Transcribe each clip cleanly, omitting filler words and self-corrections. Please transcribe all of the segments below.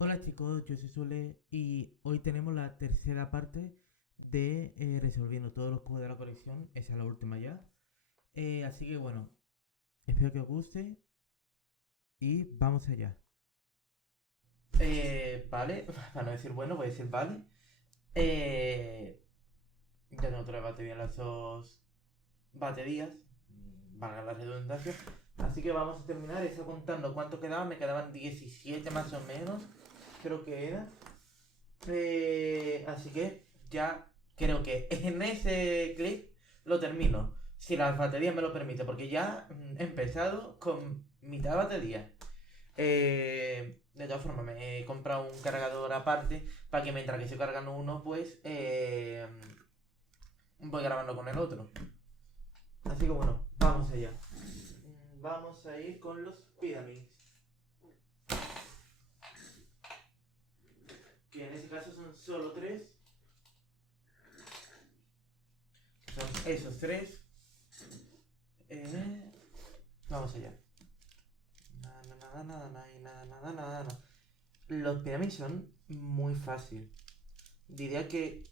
Hola chicos, yo soy Sule y hoy tenemos la tercera parte de resolviendo todos los cubos de la colección. Esa es la última ya. Así que bueno, espero que os guste y vamos allá. Vale, para no decir bueno, voy a decir vale. Ya tengo otra vez batería en las dos baterías, valga la redundancia. Así que vamos a terminar. Está contando cuánto quedaba. Me quedaban 17 más o menos, creo que era. Así que ya creo que en ese clip lo termino. Si las baterías me lo permiten, porque ya he empezado con mitad de batería. De todas formas, me he comprado un cargador aparte para que mientras que estoy cargando uno, pues voy grabando con el otro. Así que bueno, vamos allá. Vamos a ir con los Pyramids. Que en este caso son solo tres. Son esos tres. Vamos allá. Nada. Los Pyramids son muy fácil. Diría que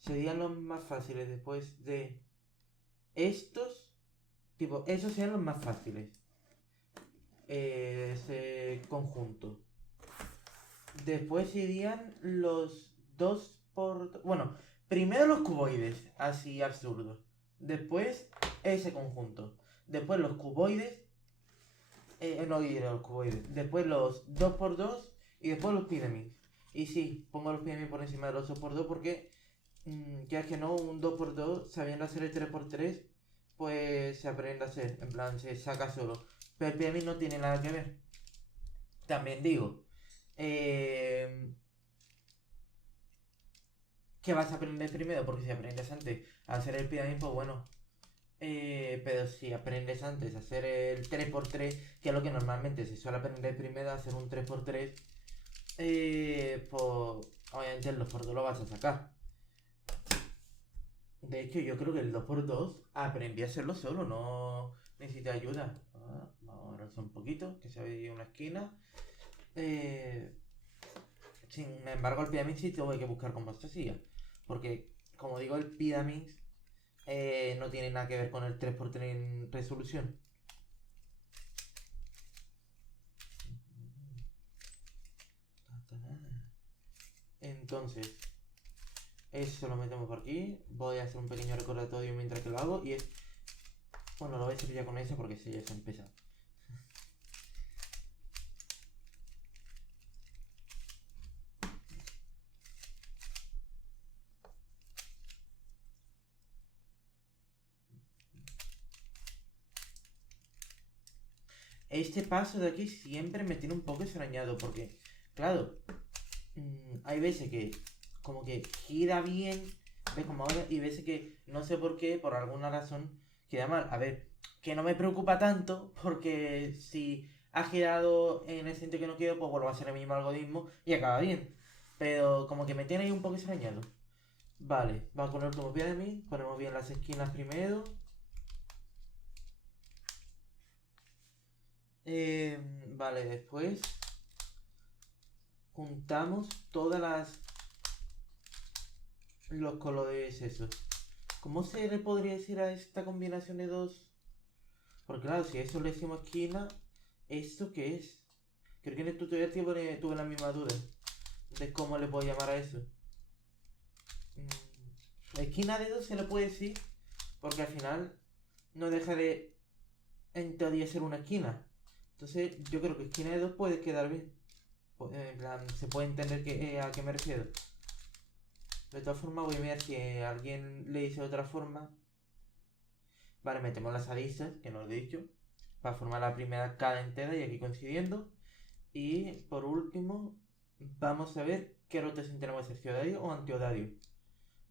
serían los más fáciles después de estos. Tipo, esos serían los más fáciles. Ese conjunto. Después irían los dos por... Bueno, primero los cuboides, así absurdo. Después ese conjunto. Después los cuboides. No diré los cuboides. Después los dos por dos y después los pyramids. Y sí, pongo los pyramids por encima de los dos por dos porque ya que no, un dos por dos sabiendo hacer el tres por tres pues se aprende a hacer. En plan, se saca solo. Pero el pyramid no tiene nada que ver. También digo, eh, ¿qué vas a aprender primero? Porque si aprendes antes a hacer el pyramid, pues bueno. Pero si aprendes antes a hacer el tres por tres que es lo que normalmente se suele aprender primero, a hacer un tres por tres pues obviamente el dos por dos lo vas a sacar. De hecho, yo creo que el dos por dos aprendí a hacerlo solo, no necesité ayuda. Vamos a avanzar un poquito, que se ve una esquina. Eh, Sin embargo, el Pyramid sí tuve que buscar con Bastasía. Porque, como digo, el Pyramid no tiene nada que ver con el tres por tres en resolución. Entonces, eso lo metemos por aquí. Voy a hacer un pequeño recordatorio mientras que lo hago. Y es. Bueno, lo voy a hacer ya con esa porque ese ya se empieza. Este paso de aquí siempre me tiene un poco extrañado porque, claro, hay veces que como que gira bien, ves como ahora, y veces que no sé por qué, por alguna razón, queda mal. A ver, que no me preocupa tanto porque si ha girado en el sitio que no quiero, pues vuelvo a hacer el mismo algoritmo y acaba bien. Pero como que me tiene ahí un poco extrañado. Vale, vamos con el último pie de mí, ponemos bien las esquinas primero. Vale, después juntamos todas las los colores esos. ¿Cómo se le podría decir a esta combinación de dos? Porque claro, si a eso le decimos esquina, ¿esto qué es? Creo que en el tutorial tuve la misma duda de cómo le puedo llamar a eso. Esquina de dos se le puede decir porque al final no deja de en teoría ser una esquina. Entonces yo creo que esquina de dos puede quedar bien. En plan, se puede entender a qué me refiero. De todas formas voy a ver si alguien le dice de otra forma. Vale, metemos las aristas, que no lo he dicho, para formar la primera cara entera y aquí coincidiendo. Y por último, vamos a ver qué rotación tenemos, si es Odadio o antiodadio.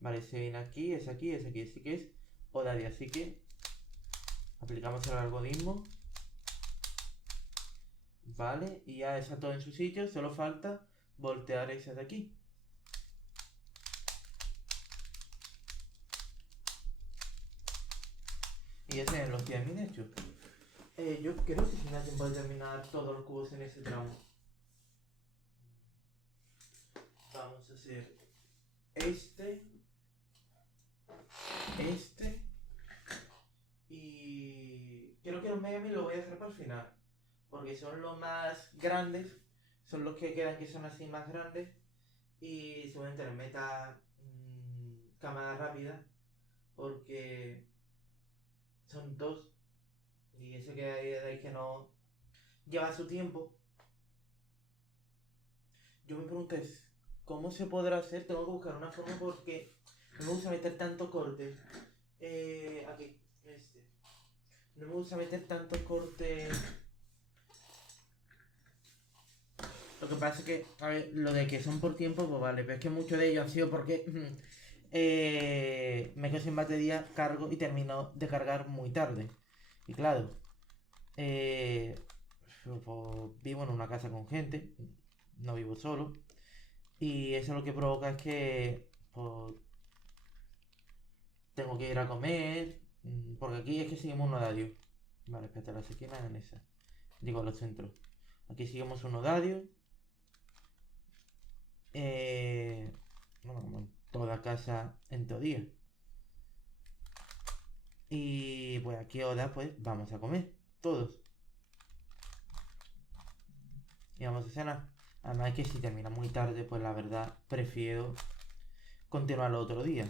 Vale, se viene aquí, es aquí, es aquí, así que es Odadio. Así que aplicamos el algoritmo. Vale, y ya está todo en su sitio, solo falta voltear esa de aquí. Y ese es los pirámides hechos. Yo creo que si me da tiempo de terminar todos los cubos en ese tramo. Vamos a hacer este, este y creo que los Megami los voy a dejar para el final, porque son los más grandes, son los que quedan que son así más grandes y seguramente les meta cámara rápida porque son dos y ese que hay de ahí que no lleva su tiempo. Yo me pregunté cómo se podrá hacer, tengo que buscar una forma porque no me gusta meter tanto corte. Aquí, este. No me gusta meter tanto corte. Lo que pasa es que, a ver, lo de que son por tiempo, pues vale, pero es que muchos de ellos han sido porque me quedo sin batería, cargo y termino de cargar muy tarde. Y claro, pues, vivo en una casa con gente, no vivo solo. Y eso lo que provoca es que pues, tengo que ir a comer, porque aquí es que seguimos un horario. Vale, espérate, las esquinas en esa. Digo, los centros. Aquí seguimos un horario. Bueno, como en toda casa en teoría. Y pues a qué hora pues vamos a comer. Todos. Y vamos a cenar. Además que si termina muy tarde, pues la verdad prefiero continuarlo otro día.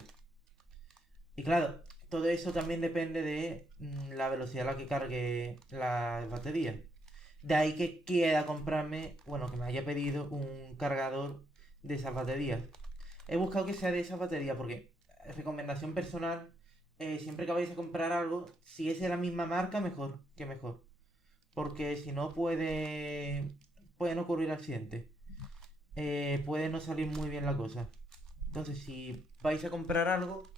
Y claro, todo eso también depende de la velocidad a la que cargue la batería. De ahí que quiera comprarme, bueno, que me haya pedido un cargador de esas baterías. He buscado que sea de esas baterías porque, recomendación personal, siempre que vayáis a comprar algo, si es de la misma marca, mejor, que mejor. Porque si no pueden ocurrir accidentes. Puede no salir muy bien la cosa. Entonces, si vais a comprar algo,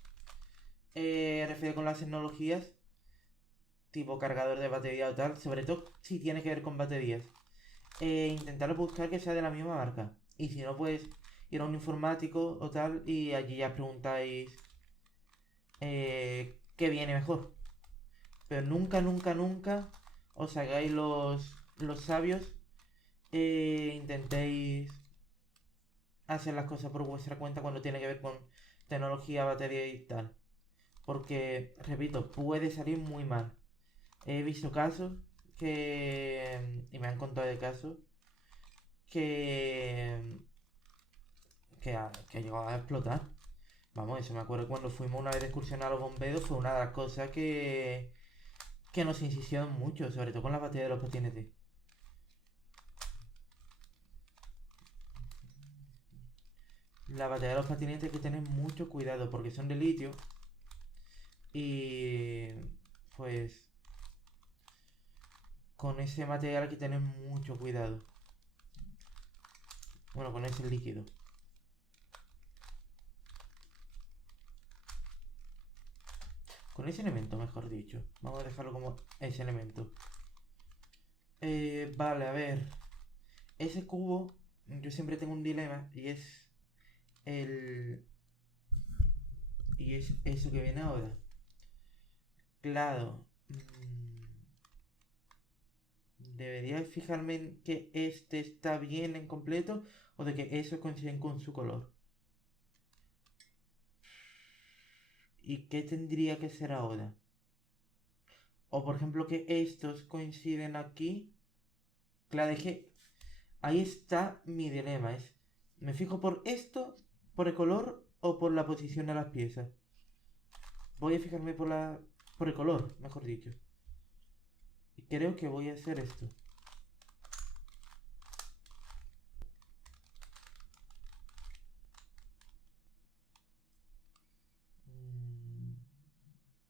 refiero con las tecnologías, tipo cargador de batería o tal, sobre todo si tiene que ver con baterías, intentar buscar que sea de la misma marca. Y si no, pues ir a un informático o tal y allí ya preguntáis qué viene mejor. Pero nunca, nunca, nunca os hagáis los sabios e intentéis hacer las cosas por vuestra cuenta cuando tiene que ver con tecnología, batería y tal. Porque, repito, puede salir muy mal. He visto casos y me han contado de casos que... que ha llegado a explotar. Vamos, eso me acuerdo cuando fuimos una vez de excursión a los bomberos, fue una de las cosas que nos insistieron mucho, sobre todo con la batería de los patinetes. La batería de los patinetes hay que tener mucho cuidado porque son de litio y pues con ese material hay que tener mucho cuidado. Bueno, con ese líquido. Con ese elemento, mejor dicho. Vamos a dejarlo como ese elemento. Vale, a ver. Ese cubo, yo siempre tengo un dilema y es el... Y es eso que viene ahora. Claro. Debería fijarme en que este está bien en completo o de que eso coinciden con su color. ¿Y qué tendría que ser ahora? O por ejemplo que estos coinciden aquí. Claro, es que ahí está mi dilema. ¿Me fijo por esto, por el color o por la posición de las piezas? Voy a fijarme por el color, mejor dicho. Y creo que voy a hacer esto.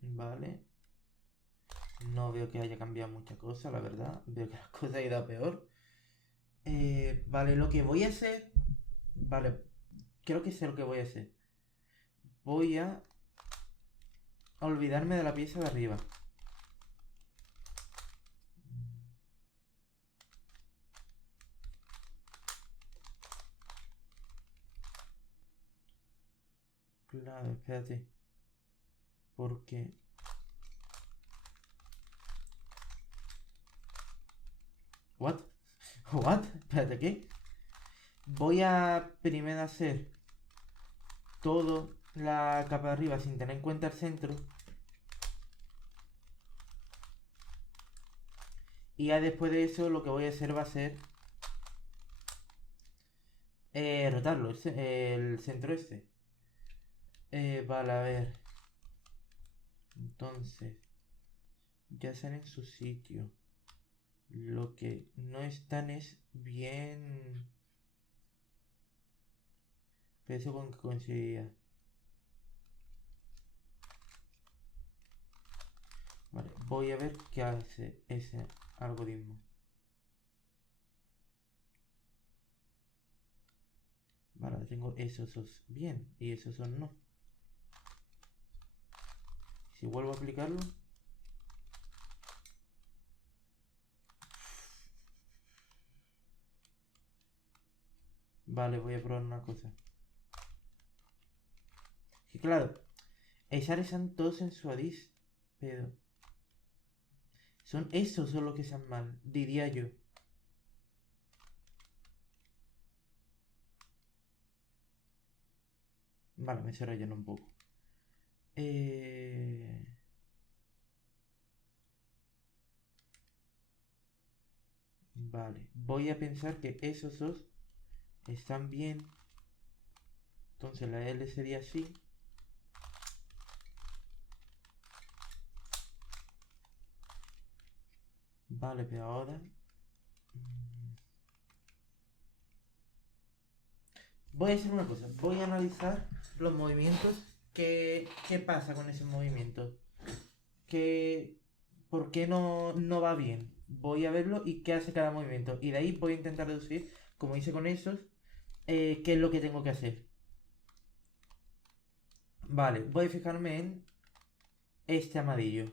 Vale. No veo que haya cambiado mucha cosa, la verdad. Veo que las cosas han ido a peor. Vale, lo que voy a hacer... Vale, creo que sé lo que voy a hacer. Voy a olvidarme de la pieza de arriba. Claro, espérate. Porque... ¿What? ¿What? Espérate, ¿qué? Voy a primero hacer todo la capa de arriba sin tener en cuenta el centro. Y ya después de eso lo que voy a hacer va a ser rotarlo, el centro este. Vale, a ver. Entonces, ya están en su sitio. Lo que no están es bien... Pero eso con que coincidiría. Vale, voy a ver qué hace ese algoritmo. Vale, tengo esos dos bien y esos dos no. Si vuelvo a aplicarlo... Vale, voy a probar una cosa. Que claro, esas están todos en su Adis, pero... Son esos son los que están mal, diría yo. Vale, me estoy rayando un poco. Vale, voy a pensar que esos dos están bien. Entonces la L sería así. Vale, pero ahora... Voy a hacer una cosa. Voy a analizar los movimientos. ¿Qué pasa con ese movimiento? ¿Por qué no va bien? Voy a verlo y qué hace cada movimiento. Y de ahí voy a intentar deducir, como hice con esos, qué es lo que tengo que hacer. Vale, voy a fijarme en este amarillo.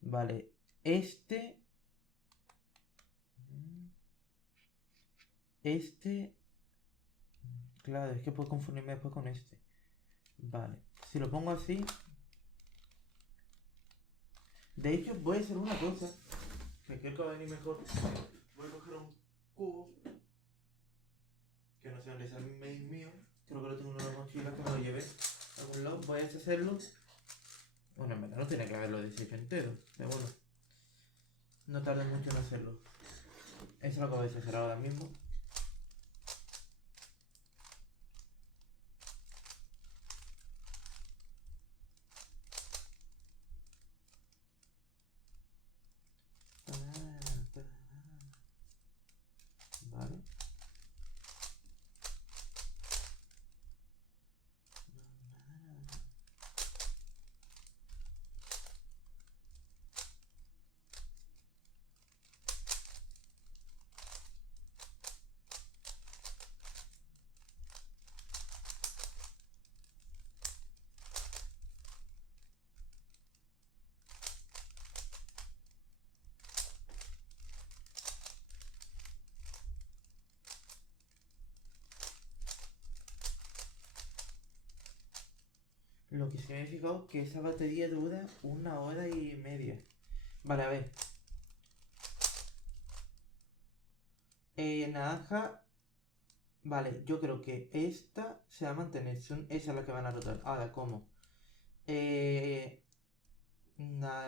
Vale, este... Claro, es que puedo confundirme después con este. Vale, si lo pongo así... De hecho, voy a hacer una cosa. Que creo que va a venir mejor. Voy a coger un cubo. Que no sé dónde es el mail mío. Creo que lo tengo en una mochila que me lo llevé a algún lado. Voy a deshacerlo. Bueno, en verdad no tiene que haberlo deshecho entero. Pero bueno. No tarda mucho en hacerlo. Eso lo acabo de deshacer ahora mismo. Vale. Lo que se me ha fijado que esa batería dura 1 hora y media. Vale, a ver. Naranja. Vale, yo creo que esta se va a mantener. Esa es la que van a rotar. Ahora, ¿cómo?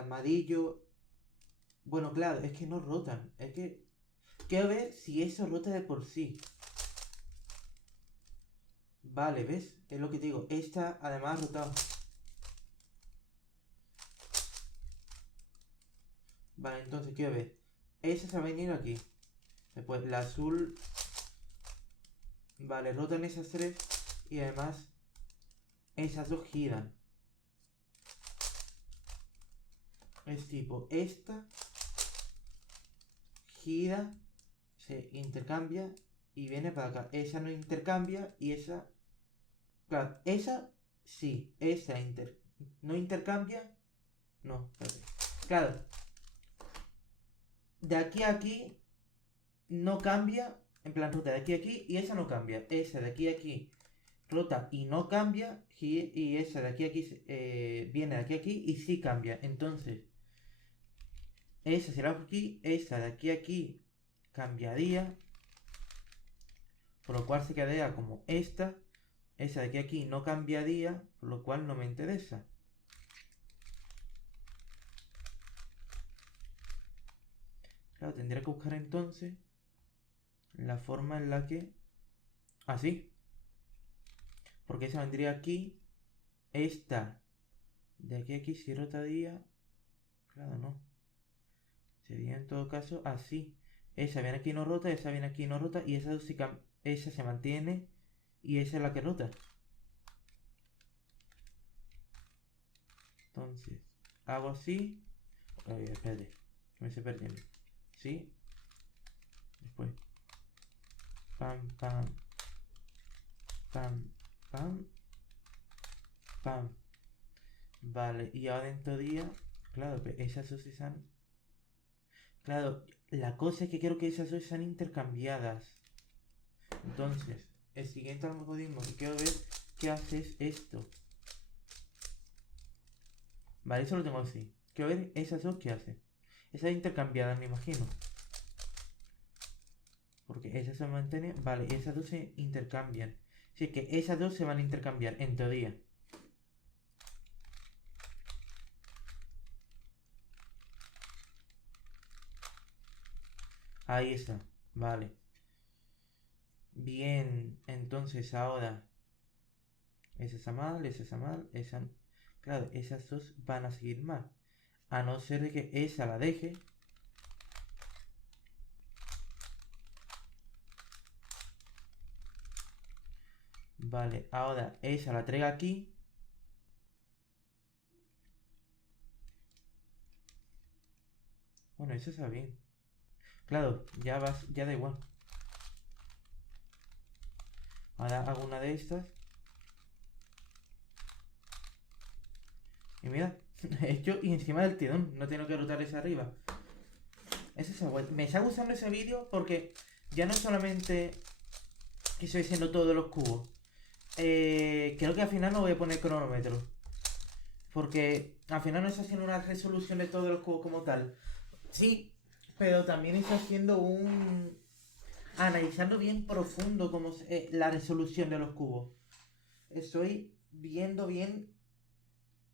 Amarillo. Bueno, claro, es que no rotan. Es que... Quiero ver si eso rota de por sí. Vale, ¿ves? Es lo que te digo. Esta además ha rotado. Vale, entonces quiero ver. Esa se va a venir aquí. Después la azul. Vale, rotan esas tres. Y además esas dos giran. Es tipo esta. Gira. Se intercambia. Y viene para acá. Esa no intercambia. Y esa... Claro, esa sí. Esa no intercambia. No, espérate. Claro. De aquí a aquí no cambia. En plan, ruta de aquí a aquí y esa no cambia. Esa de aquí a aquí rota y no cambia. Y esa de aquí a aquí viene de aquí a aquí y sí cambia. Entonces, esa será aquí, esa de aquí a aquí cambiaría, por lo cual se quedaría como esta de aquí a aquí no cambiaría, por lo cual no me interesa. Claro, tendría que buscar entonces la forma en la que... Así. Porque esa vendría aquí. Esta de aquí a aquí si rotaría... Claro, no. Sería en todo caso así. Esa viene aquí y no rota, esa viene aquí y no rota. Y esa, esa se mantiene. Y esa es la que rota. Entonces, hago así. Oye, espérate. Que me estoy perdiendo. ¿Sí? Después. Pam, pam. Pam, pam. Pam. Vale, y ahora en teoría, claro, que esas dos están... Claro, la cosa es que quiero que esas dos sean intercambiadas. Entonces, el siguiente algoritmo que quiero ver qué hace es esto. Vale, eso lo tengo así. Quiero ver esas dos qué hacen. Esas intercambiadas, me imagino. Porque esas se mantienen... Vale, esas dos se intercambian. Así es que esas dos se van a intercambiar, en teoría. Ahí está, vale. Bien, entonces ahora esa está mal, esa está mal, esa... Claro, esas dos van a seguir mal. A no ser de que esa la deje. Vale, ahora esa la traiga aquí. Bueno, eso está bien. Claro, ya vas, ya da igual. Ahora hago una de estas. Y mira, he hecho y encima del tirón. No tengo que rotar esa arriba. Eso está bueno. Me está gustando ese vídeo porque ya no solamente que estoy haciendo todos los cubos. Creo que al final no voy a poner cronómetro. Porque al final no estoy haciendo una resolución de todos los cubos como tal. Sí, pero también estoy haciendo un... Analizando bien profundo como la resolución de los cubos. Estoy viendo bien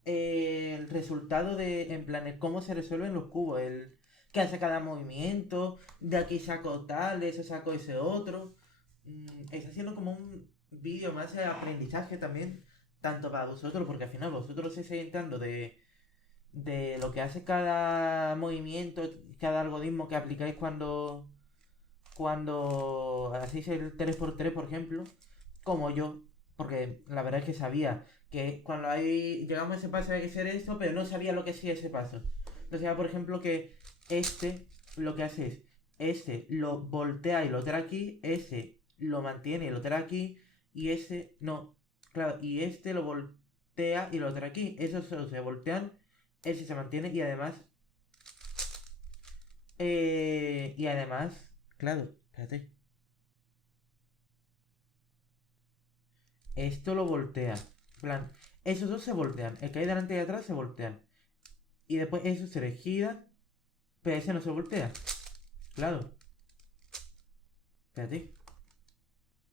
el resultado de, en plan, cómo se resuelven los cubos, el que hace cada movimiento, de aquí saco tal, de ese saco ese otro. Está haciendo como un vídeo más de aprendizaje también, tanto para vosotros, porque al final vosotros estáis entrando de lo que hace cada movimiento, cada algoritmo que aplicáis cuando hacéis el 3x3 por ejemplo, como yo, porque la verdad es que sabía que cuando llegamos a ese paso hay que hacer esto, pero no sabía lo que hacía ese paso. No sabía, por ejemplo, que lo que hace es, este lo voltea y lo trae aquí, ese lo mantiene y lo trae aquí, y ese no, claro, y este lo voltea y lo trae aquí. Esos solo se voltean, ese se mantiene y además, claro, espérate. Esto lo voltea. En plan, esos dos se voltean. El que hay delante y atrás se voltean. Y después eso se le gira. Pero ese no se voltea. Claro. Espérate.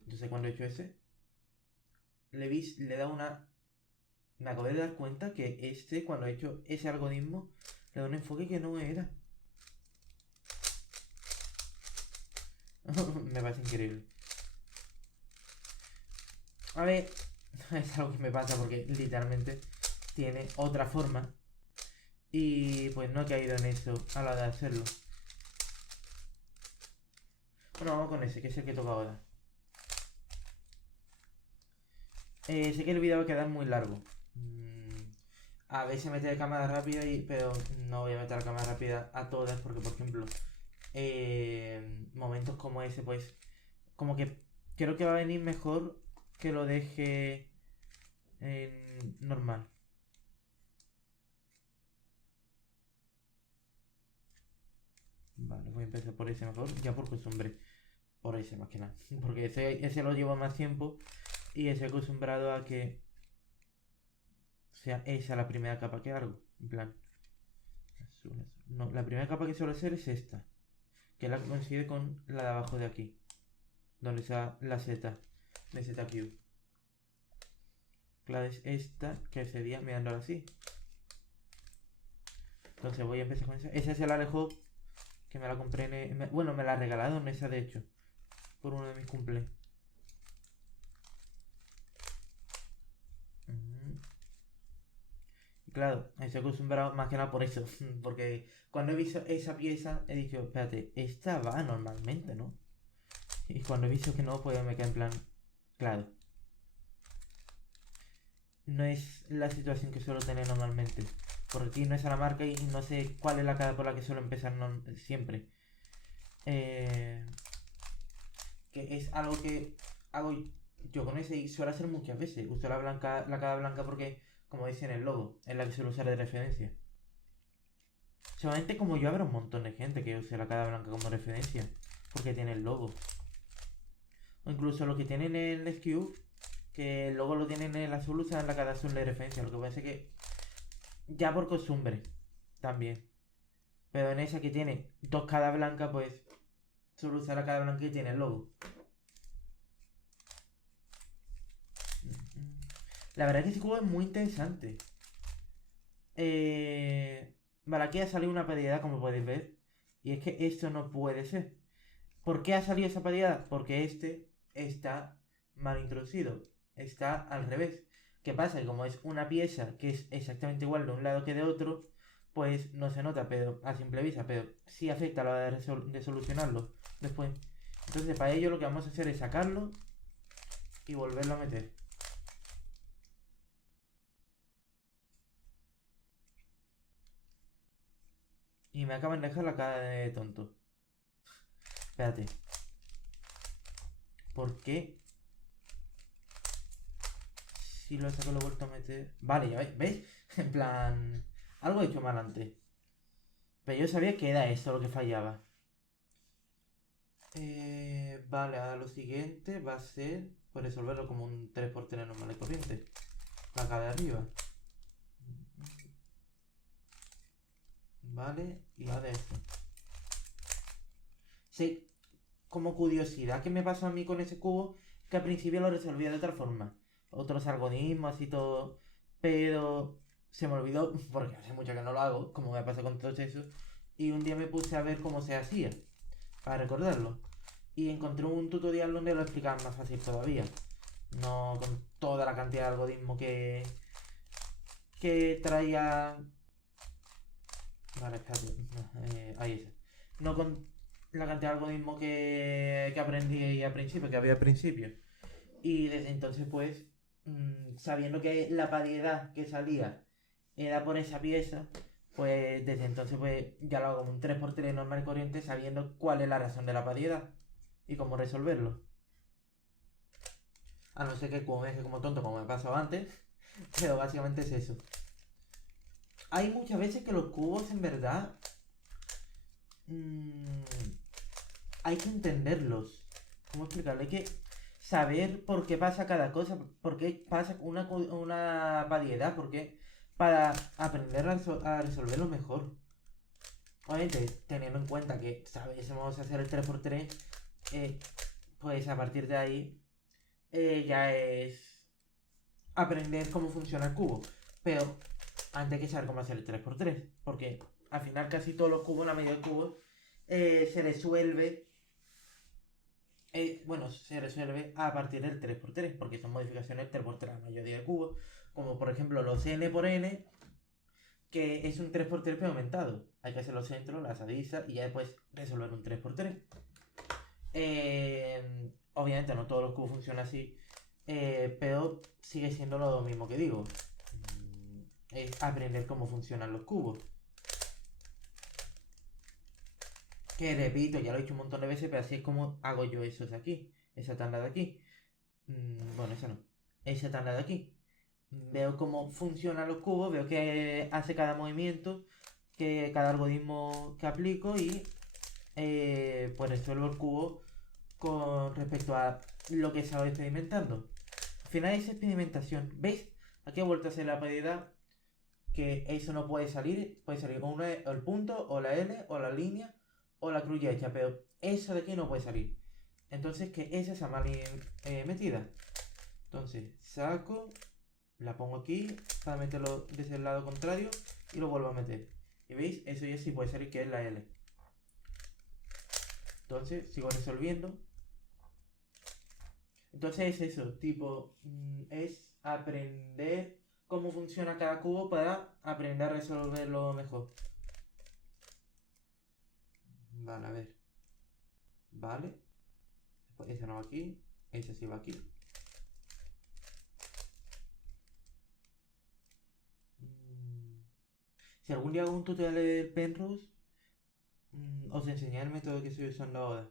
Entonces cuando he hecho ese, le da una... Me acabo de dar cuenta que cuando he hecho ese algoritmo, le da un enfoque que no era. Me parece increíble. A ver, es algo que me pasa porque literalmente tiene otra forma. Y pues no he caído en eso a la hora de hacerlo. Bueno, vamos con ese, que es el que toca ahora. Sé que el vídeo va a quedar muy largo. A veces meter cámara rápida, pero no voy a meter la cámara rápida a todas porque, por ejemplo, momentos como ese, pues, como que creo que va a venir mejor que lo deje en normal. Vale, voy a empezar por ese mejor, ya por costumbre. Por ese más que nada. Porque ese lo llevo más tiempo y estoy acostumbrado a que sea esa la primera capa que hago. En plan. No, la primera capa que suelo hacer es esta, que es la que coincide con la de abajo de aquí, donde está la Z de ZQ. Claro, es esta que sería mirándola así. Entonces voy a empezar con esa. Esa es el Alejo que me la compré bueno, me la regalaron esa de hecho, por uno de mis cumpleaños. Claro, estoy acostumbrado más que nada por eso. Porque cuando he visto esa pieza, he dicho, espérate, esta va normalmente, ¿no? Y cuando he visto que no, pues me quedé en plan, claro. No es la situación que suelo tener normalmente. Porque aquí no es a la marca y no sé cuál es la cara por la que suelo empezar siempre. Que es algo que hago yo con ese y suelo hacer muchas veces. Uso la cara blanca porque, como dice en el logo, es la que suelo usar de referencia. Solamente como yo habrá un montón de gente que use la cara blanca como referencia. Porque tiene el logo. O incluso los que tienen el SKU, que el logo lo tienen en el azul, usan la cara azul de referencia. Lo que pasa es que ya por costumbre también. Pero en esa que tiene dos caras blancas, pues solo usar la cara blanca y tiene el logo. La verdad es que ese juego es muy interesante. Vale, aquí ha salido una paridad, como podéis ver. Y es que esto no puede ser. ¿Por qué ha salido esa paridad? Porque este está mal introducido. Está al revés. ¿Qué pasa? Que como es una pieza que es exactamente igual de un lado que de otro, pues no se nota pero a simple vista, pero sí afecta a la hora de solucionarlo después. Entonces para ello lo que vamos a hacer es sacarlo y volverlo a meter. Y me acaban de dejar la cara de tonto. Espérate. ¿Por qué? Si lo he sacado lo he vuelto a meter. Vale, ya veis, ¿veis? En plan, algo he hecho mal antes. Pero yo sabía que era eso lo que fallaba. Vale, ahora lo siguiente va a ser pues resolverlo como un 3x3 normal y corriente. La cara de arriba. Vale, y ahora esto. Sí, como curiosidad que me pasó a mí con ese cubo, que al principio lo resolvía de otra forma. Otros algoritmos y todo. Pero se me olvidó, porque hace mucho que no lo hago, como me pasa con todos esos. Y un día me puse a ver cómo se hacía, para recordarlo. Y encontré un tutorial donde lo explicaban más fácil todavía. No con toda la cantidad de algoritmos que traía. Vale, espérate. Ahí está. No con la cantidad de algoritmos que aprendí al principio, que había al principio. Y desde entonces, pues, sabiendo que la variedad que salía era por esa pieza, pues desde entonces pues ya lo hago como un 3x3 normal y corriente, sabiendo cuál es la razón de la variedad y cómo resolverlo. A no ser que como me deje como tonto, como me pasó antes, pero básicamente es eso. Hay muchas veces que los cubos en verdad hay que entenderlos. ¿Cómo explicarlo? Hay que saber por qué pasa cada cosa, por qué pasa una variedad, por qué, para aprender a resolverlo mejor. Obviamente, teniendo en cuenta que sabemos hacer el 3x3, pues a partir de ahí ya es aprender cómo funciona el cubo. Pero antes hay que saber cómo hacer el 3x3, porque al final casi todos los cubos, la mayoría de cubos, se resuelve. Se resuelve a partir del 3x3, porque son modificaciones 3x3 la mayoría de cubos, como por ejemplo los n por n, que es un 3x3 pero aumentado. Hay que hacer los centros, las aristas y ya después resolver un 3x3. Obviamente no todos los cubos funcionan así, pero sigue siendo lo mismo que digo. Es aprender cómo funcionan los cubos. Que repito, ya lo he dicho un montón de veces, pero así es como hago yo eso de aquí. Esa tanda de aquí. Bueno, esa no. Esa tanda de aquí. Veo cómo funcionan los cubos, veo que hace cada movimiento, que cada algoritmo que aplico y pues resuelvo el cubo con respecto a lo que he estado experimentando. Al final es experimentación. ¿Veis? Aquí he vuelto a hacer la paridad que eso no puede salir o el punto, o la L, o la línea, o la cruz hecha, pero eso de aquí no puede salir. Entonces que esa está mal metida. Entonces saco, la pongo aquí para meterlo desde el lado contrario y lo vuelvo a meter. Y veis, eso ya sí puede salir, que es la L. Entonces sigo resolviendo. Entonces es eso, tipo, es aprender cómo funciona cada cubo para aprender a resolverlo mejor. Vale, a ver. Vale. Después ese no va aquí. Ese sí va aquí. Si algún día hago un tutorial del Penrose, os enseñaré el método que estoy usando ahora.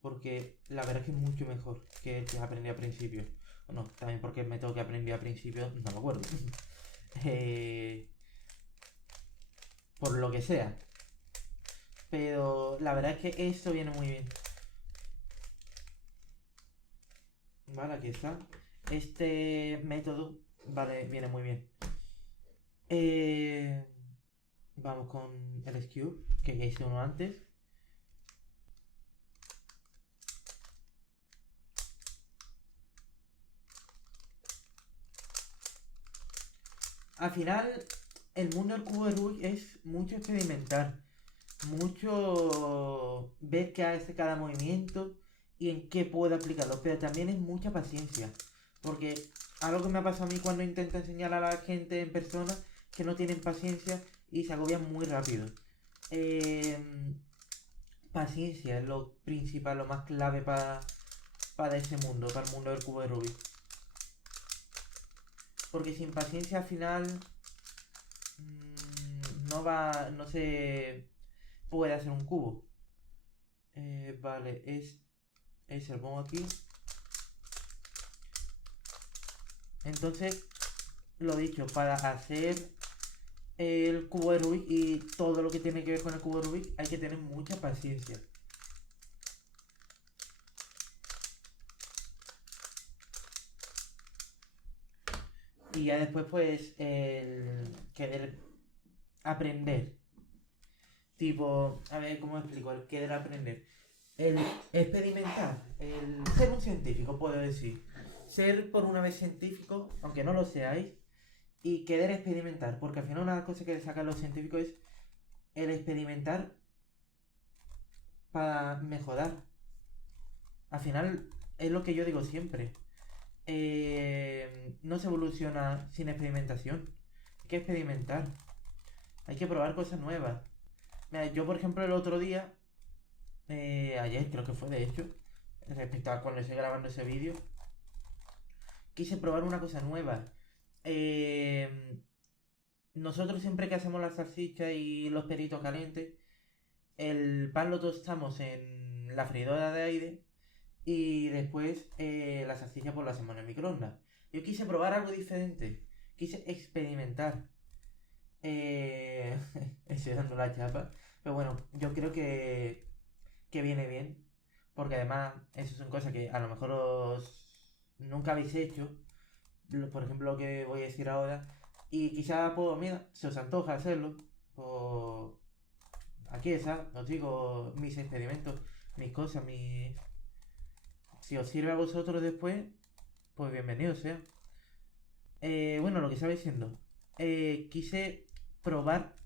Porque la verdad es que es mucho mejor que el que aprendí al principio. Bueno, también porque el método que aprendí al principio no me acuerdo. Por lo que sea. Pero la verdad es que esto viene muy bien. Vale, aquí está. Este método, vale, viene muy bien. Vamos con el SKU, que ya hice uno antes. Al final, el mundo del cubo de Rubik es mucho experimentar. Mucho ver qué hace cada movimiento y en qué puedo aplicarlo. Pero también es mucha paciencia. Porque algo que me ha pasado a mí cuando intento enseñar a la gente en persona, que no tienen paciencia y se agobian muy rápido. Paciencia es lo principal, lo más clave para ese mundo, para el mundo del cubo de Rubik. Porque sin paciencia al final no se puede hacer un cubo. Vale, ese lo pongo aquí. Entonces, lo dicho, para hacer el cubo de Rubik y todo lo que tiene que ver con el cubo de Rubik hay que tener mucha paciencia. Y ya después pues el querer aprender. Tipo, a ver cómo explico, el querer aprender. El experimentar, el ser un científico, puedo decir. Ser por una vez científico, aunque no lo seáis, y querer experimentar, porque al final una de las cosas que sacan los científicos es el experimentar para mejorar. Al final es lo que yo digo siempre. No se evoluciona sin experimentación. Hay que experimentar. Hay que probar cosas nuevas. Mira, yo por ejemplo el otro día, ayer creo que fue de hecho, respecto a cuando estoy grabando ese vídeo, quise probar una cosa nueva. Nosotros siempre que hacemos la salchicha y los peritos calientes, el pan lo tostamos en la freidora de aire y después la salchicha pues la hacemos en el microondas. Yo quise probar algo diferente, quise experimentar. Estoy dando la chapa, pero bueno, yo creo que viene bien, porque además eso son cosas que a lo mejor nunca habéis hecho, por ejemplo lo que voy a decir ahora, y quizá pues mira, se os antoja hacerlo, o aquí está, os digo mis experimentos, mis cosas, mis... Si os sirve a vosotros después, pues bienvenido sea. Bueno, lo que estaba diciendo, quise probar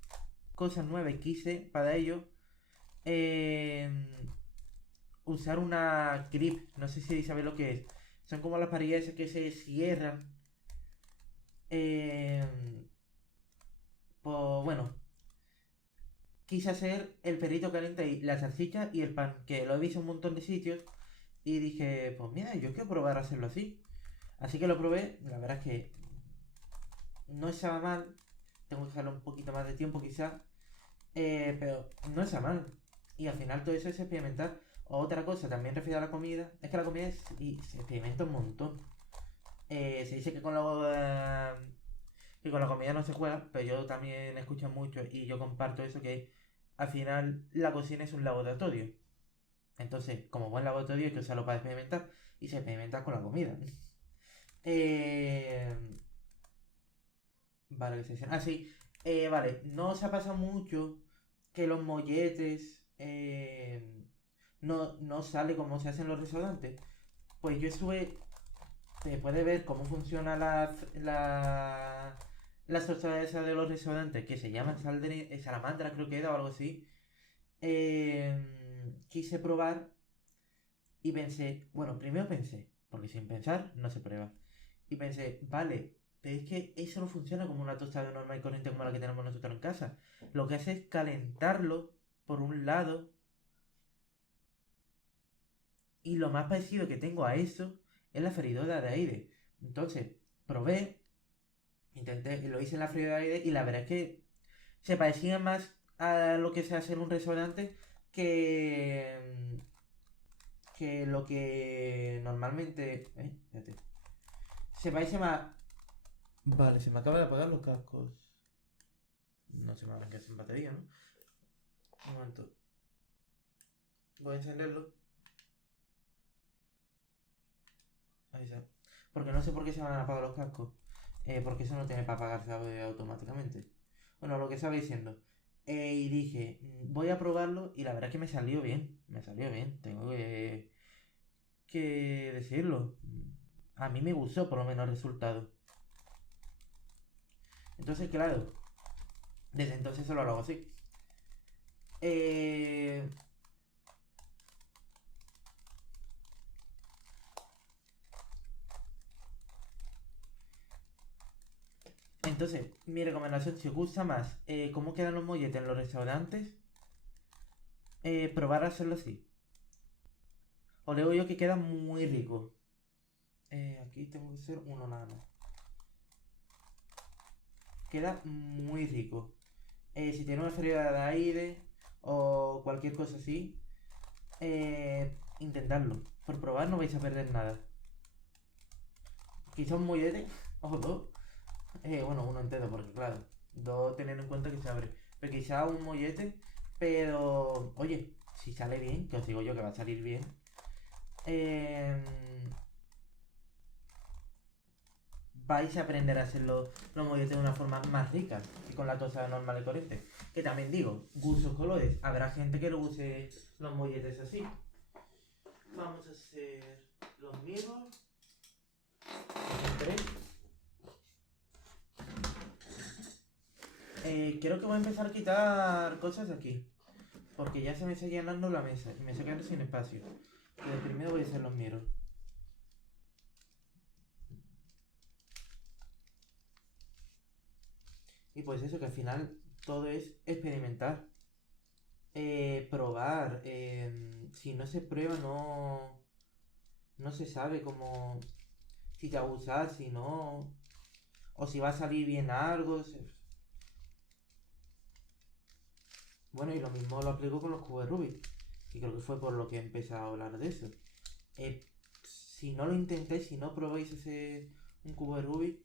cosas nuevas y quise para ello eh, usar una grip. No sé si sabéis lo que es. Son como las parillas que se cierran. Eh, pues bueno, quise hacer el perrito caliente y la salchicha y el pan, que lo he visto en un montón de sitios. Y dije, pues mira, yo quiero probar a hacerlo así. Así que lo probé. La verdad es que no estaba mal. Tengo que dejarlo un poquito más de tiempo quizá. Pero no está mal. Y al final todo eso es experimentar. Otra cosa, también refiero a la comida. Es que la comida y se experimenta un montón. Se dice que con la comida no se juega, pero yo también escucho mucho y yo comparto eso que al final la cocina es un laboratorio. Entonces, como buen laboratorio hay que usarlo para experimentar y se experimenta con la comida. Eh, Vale, que se dicen. Ah, sí. Vale, no os ha pasado mucho que los molletes no sale como se hacen los restaurantes. Pues yo estuve, después de ver cómo funciona la salsa esa de los restaurantes, que se llama salamandra, creo que era o algo así, quise probar y pensé, bueno, primero pensé, porque sin pensar no se prueba. Y pensé, vale, pero es que eso no funciona como una tostada normal y corriente como la que tenemos nosotros en casa. Lo que hace es calentarlo por un lado y lo más parecido que tengo a eso es la freidora de aire. Entonces, probé, intenté, lo hice en la freidora de aire y la verdad es que se parecía más a lo que se hace en un restaurante que, que lo que normalmente... espérate. Se parece más... Vale, se me acaba de apagar los cascos. No se me van a quedar sin batería, ¿no? Un momento. Voy a encenderlo. Ahí está. Porque no sé por qué se me han apagado los cascos. Porque eso no tiene para apagarse automáticamente. Bueno, lo que estaba diciendo. Y dije, voy a probarlo y la verdad es que me salió bien. Me salió bien. Tengo que decirlo. A mí me gustó por lo menos el resultado. Entonces, claro, desde entonces solo lo hago así. Eh, entonces, mi recomendación, si os gusta más cómo quedan los molletes en los restaurantes, probar a hacerlo así. Os digo yo que queda muy rico. Aquí tengo que hacer uno nada más. Queda muy rico. Si tiene una freidora de aire o cualquier cosa así, intentadlo. Por probar no vais a perder nada. Quizá un mollete o dos. Bueno, uno entero, porque claro, dos teniendo en cuenta que se abre. Pero quizá un mollete, pero oye, si sale bien, que os digo yo que va a salir bien, eh, vais a aprender a hacer los molletes de una forma más rica que con la tostada normal y corriente. Que también digo, gustos colores. Habrá gente que lo use los molletes así. Vamos a hacer los mismos. Tres. Creo que voy a empezar a quitar cosas de aquí. Porque ya se me está llenando la mesa y me está quedando sin espacio. Pero primero voy a hacer los miros. Y pues eso, que al final todo es experimentar. Probar. Si no se prueba, no se sabe cómo. Si te va a gustar, si no. O si va a salir bien algo. Bueno, y lo mismo lo aplico con los cubos de Rubik. Y creo que fue por lo que he empezado a hablar de eso. Si no lo intentáis, si no probáis un cubo de Rubik,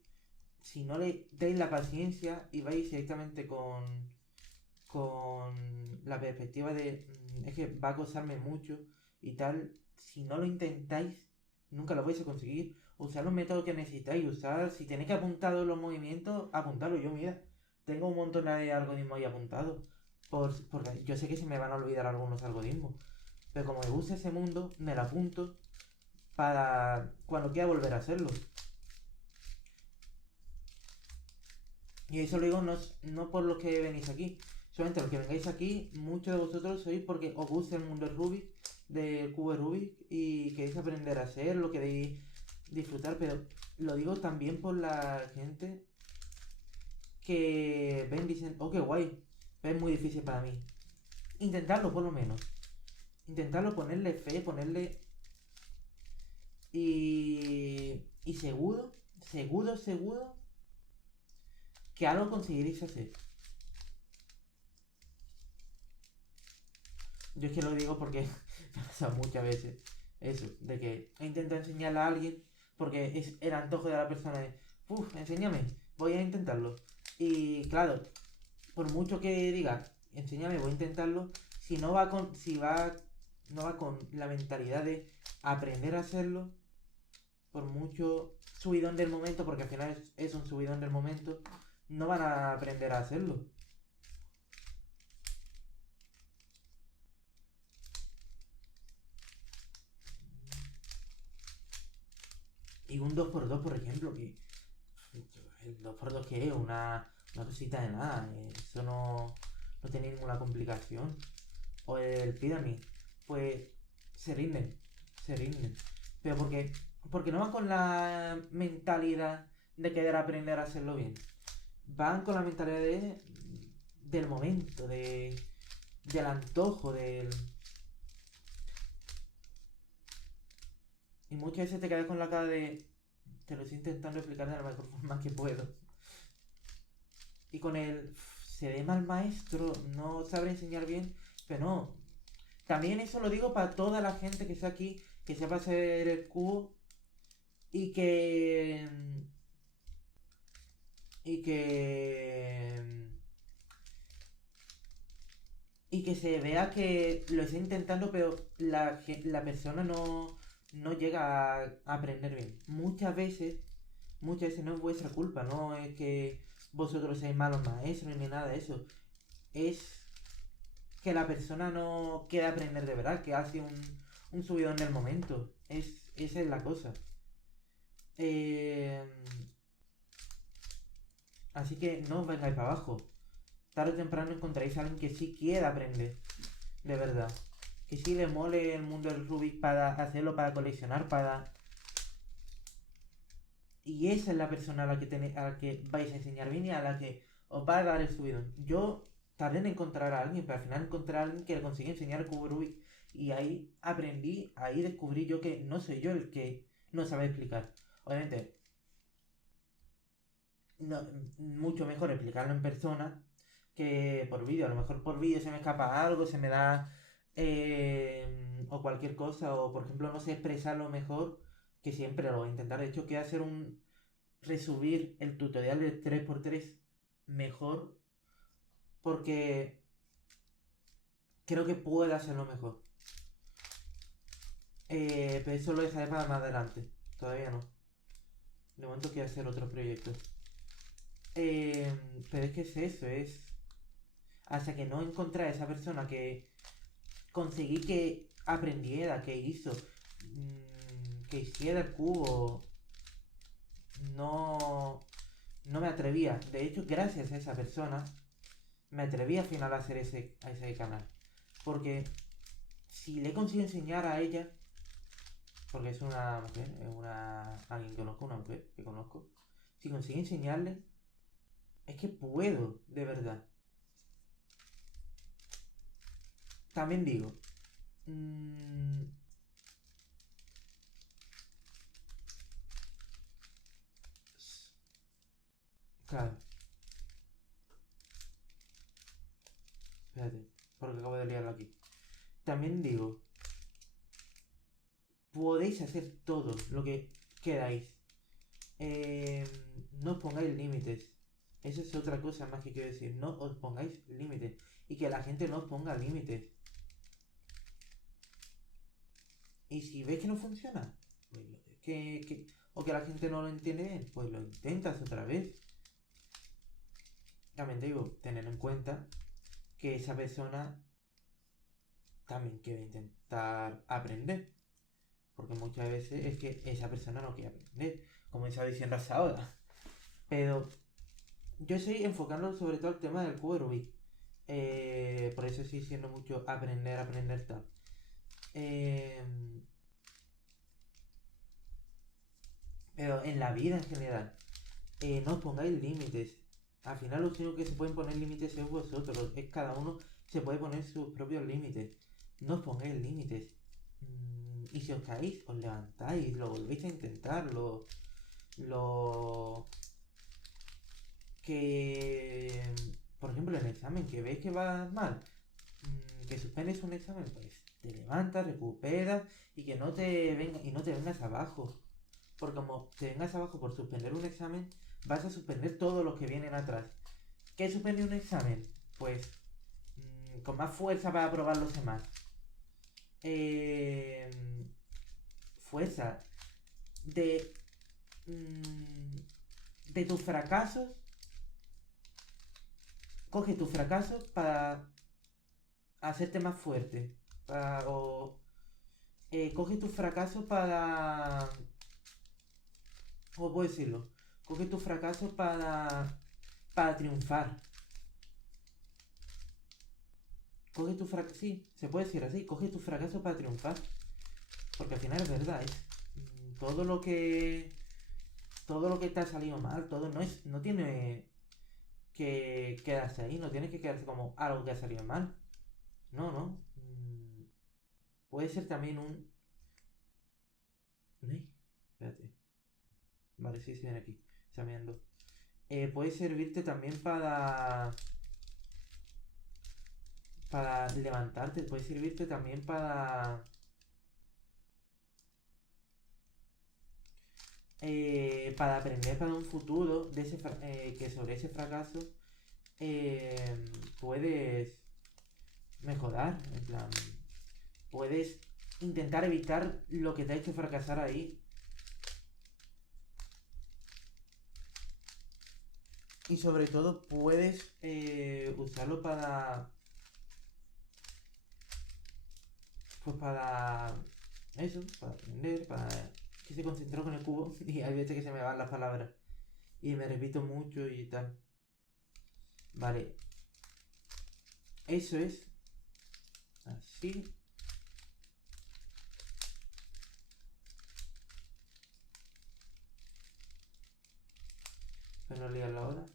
si no le dais la paciencia y vais directamente con la perspectiva de es que va a costarme mucho y tal, si no lo intentáis, nunca lo vais a conseguir. Usar los métodos que necesitáis, si tenéis que apuntar los movimientos, apuntarlo. Yo, mira, tengo un montón de algoritmos ahí apuntados. Porque yo sé que se me van a olvidar algunos algoritmos. Pero como me gusta ese mundo, me lo apunto para cuando quiera volver a hacerlo. Y eso lo digo no por los que venís aquí. Solamente los que vengáis aquí, muchos de vosotros sois porque os gusta el mundo del Rubik, del cubo de Rubik, y queréis aprender a hacerlo, queréis disfrutar, pero lo digo también por la gente que ven y dicen, oh, qué guay, pero es muy difícil para mí. Intentarlo por lo menos. Intentarlo, ponerle fe, ponerle... Y seguro que algo conseguiréis hacer. Yo es que lo digo porque me ha pasado muchas veces eso, de que he intentado enseñarle a alguien porque es el antojo de la persona de, enséñame, voy a intentarlo. Y claro, por mucho que diga, enséñame, voy a intentarlo, si no va con, si va, no va con la mentalidad de aprender a hacerlo, por mucho subidón del momento, porque al final es un subidón del momento, no van a aprender a hacerlo. Y un 2x2, por ejemplo, que el 2x2 que es una cosita de nada, eso no tiene ninguna complicación. O el Pyramid, pues se rinden, se rinden. Pero porque no van con la mentalidad de querer aprender a hacerlo bien. Van con la mentalidad del momento, del antojo, y muchas veces te quedas con la cara de... Te lo estoy intentando explicar de la mejor forma que puedo. Y con el... Seré mal maestro, no sabré enseñar bien, pero no. También eso lo digo para toda la gente que está aquí, que sepa hacer el cubo y que... Y que... Y que se vea que lo está intentando, pero la persona no llega a aprender bien. Muchas veces no es vuestra culpa, no es que vosotros seáis malos maestros ni nada de eso. Es que la persona no quiere aprender de verdad, que hace un subidón en el momento. Esa es la cosa. Eh, Así que no os vengáis para abajo. Tarde o temprano encontraréis a alguien que sí quiera aprender. De verdad. Que sí le mole el mundo del Rubik para hacerlo, para coleccionar, para... Y esa es la persona a la que vais a enseñar bien y a la que os va a dar el subidón. Yo tardé en encontrar a alguien, pero al final encontré a alguien que le conseguí enseñar el cubo Rubik. Y ahí aprendí, ahí descubrí yo que no soy yo el que no sabe explicar. Obviamente, no, mucho mejor explicarlo en persona que por vídeo. A lo mejor por vídeo se me escapa algo, se me da... o cualquier cosa, o por ejemplo no sé expresarlo mejor, que siempre lo voy a intentar. De hecho, quiero hacer resubir el tutorial de 3x3 mejor, porque creo que puedo hacerlo mejor. Pero eso lo dejaré para más adelante. Todavía no. De momento quiero hacer otro proyecto. Pero es que es eso, es... Hasta que no encontré a esa persona que conseguí que aprendiera, que hizo, que hiciera el cubo, no me atrevía. De hecho, gracias a esa persona, me atreví al final a hacer a ese canal. Porque si le consigo enseñar a ella, porque es una mujer, es alguien que conozco, una mujer que conozco, si consigo enseñarle, es que puedo, de verdad. También digo, claro, espérate, porque acabo de liarlo aquí. También digo, podéis hacer todo lo que queráis. No os pongáis límites. Esa es otra cosa más que quiero decir. No os pongáis límites. Y que la gente no os ponga límites. Y si ves que no funciona, pues o que la gente no lo entiende bien, pues lo intentas otra vez. También te digo, tener en cuenta que esa persona también quiere intentar aprender. Porque muchas veces es que esa persona no quiere aprender, como estaba diciendo hasta ahora. Pero yo estoy enfocando sobre todo el tema del cubo de Rubik. Por eso estoy diciendo mucho aprender tal. Pero en la vida en general, no os pongáis límites. Al final los únicos que se pueden poner límites es vosotros. Es cada uno se puede poner sus propios límites. No os pongáis límites. Y si os caéis, os levantáis, lo volvéis a intentar, que, por ejemplo, en el examen, que veis que va mal, que suspendes un examen, pues te levantas, recuperas y que no te vengas abajo. Porque como te vengas abajo por suspender un examen, vas a suspender todos los que vienen atrás. ¿Qué suspende un examen? Pues con más fuerza para aprobar los demás. Fuerza de, de tus fracasos coge tu fracaso para hacerte más fuerte. Coge tu fracaso para... ¿Cómo puedo decirlo? Coge tu fracaso para triunfar. Coge tu fracaso... Sí, se puede decir así. Coge tu fracaso para triunfar. Porque al final es verdad, es... Todo lo que... Todo lo que te ha salido mal, todo no tiene que quedarse ahí, no tiene que quedarse como algo que ha salido mal. No, no. Puede ser también un... ¿Eh? Espérate. Vale, sí, sí, ven aquí. Está mirando. Puede servirte también para levantarte, puede servirte también para aprender para un futuro de que sobre ese fracaso puedes mejorar, en plan, puedes intentar evitar lo que te ha hecho fracasar ahí. Y sobre todo puedes usarlo pues para eso, para aprender, para que se concentró con el cubo y hay veces que se me van las palabras y me repito mucho y tal. Vale, eso es así. Para no liar la hora.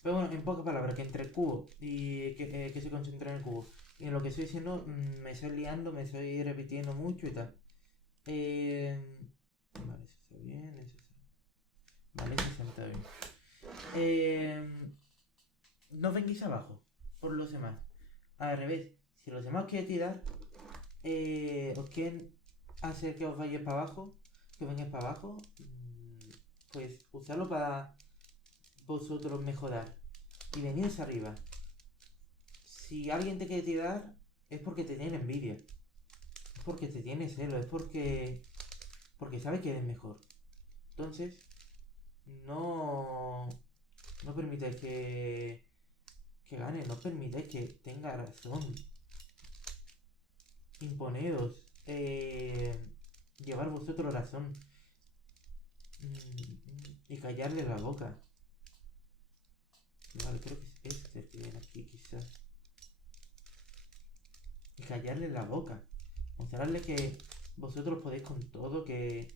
Pero bueno, en pocas palabras, que entre el cubo y que se concentre en el cubo. Y en lo que estoy diciendo, me estoy liando, me estoy repitiendo mucho y tal. Vale, eso está bien, eso está... Vale, eso está bien. No vengáis abajo por los demás. Al revés, si los demás os quieren tirar, os quieren hacer que os vayáis para abajo, que os vengáis para abajo, pues usarlo para vosotros mejorar y veniros arriba. Si alguien te quiere tirar, es porque te tiene envidia, es porque te tiene celo, es porque sabe que eres mejor. Entonces, no, no permitáis que gane, no permitáis que tenga razón. Imponedos, llevar vosotros razón y callarle la boca. Vale, creo que es este que viene aquí, quizás. Y callarle la boca. Mostrarle que vosotros podéis con todo, que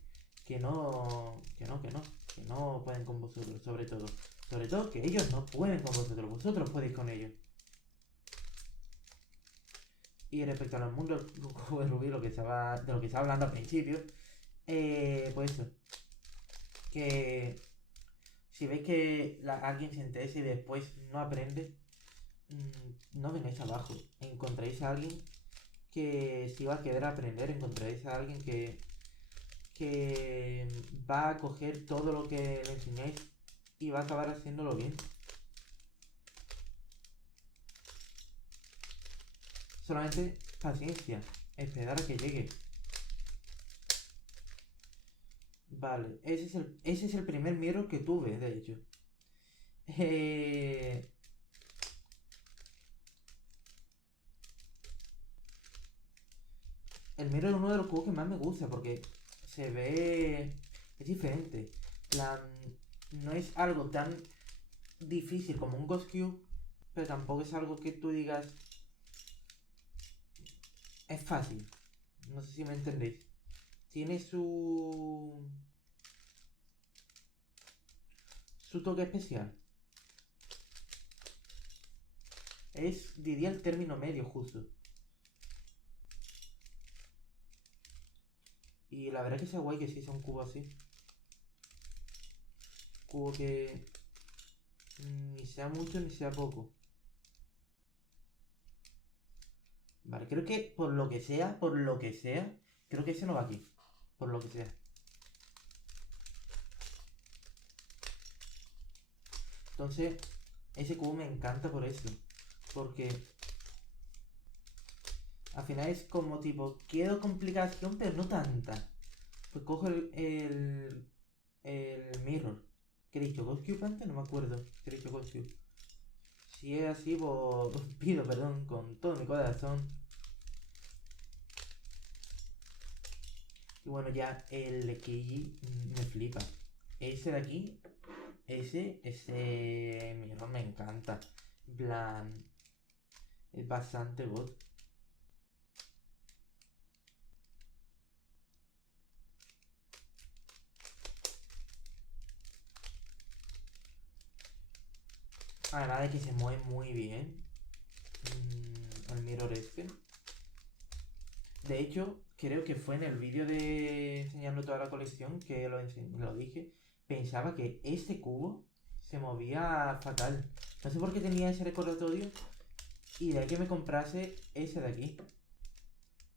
no pueden con vosotros, sobre todo. Sobre todo que ellos no pueden con vosotros, vosotros podéis con ellos. Y respecto a los mundos de Rubí, de lo que estaba hablando al principio, pues eso. Que si veis que alguien se interesa y después no aprende, no vengáis abajo. Encontréis a alguien que si va a querer aprender, encontraréis a alguien que va a coger todo lo que le enseñáis y va a acabar haciéndolo bien. Solamente paciencia, esperar a que llegue. Vale, ese es el primer mirror que tuve, de hecho. El mirror es uno de los cubos que más me gusta porque se ve... es diferente. No es algo tan difícil como un Ghost Cube, pero tampoco es algo que tú digas... es fácil. No sé si me entendéis. Tiene su toque especial. Diría el término medio justo. Y la verdad que sea guay que sí sea un cubo así. Cubo que ni sea mucho ni sea poco. Vale, creo que por lo que sea, creo que ese no va aquí. Por lo que sea. Entonces, ese cubo me encanta por eso. Porque Al final es como tipo, quiero complicación, pero no tanta. Pues cojo el mirror. ¿Qué he dicho? ¿Ghost Cube antes? No me acuerdo. ¿Qué he dicho Ghost Cube? Si es así, pues pido perdón con todo mi corazón. Y bueno, ya el Keiji me flipa. Ese de aquí, ese mirror me encanta. En plan, es bastante god. Además de que se mueve muy bien. El mirror este. De hecho, creo que fue en el vídeo de enseñando toda la colección que lo dije. Pensaba que este cubo se movía fatal. No sé por qué tenía ese recordatorio. Y de ahí que me comprase ese de aquí.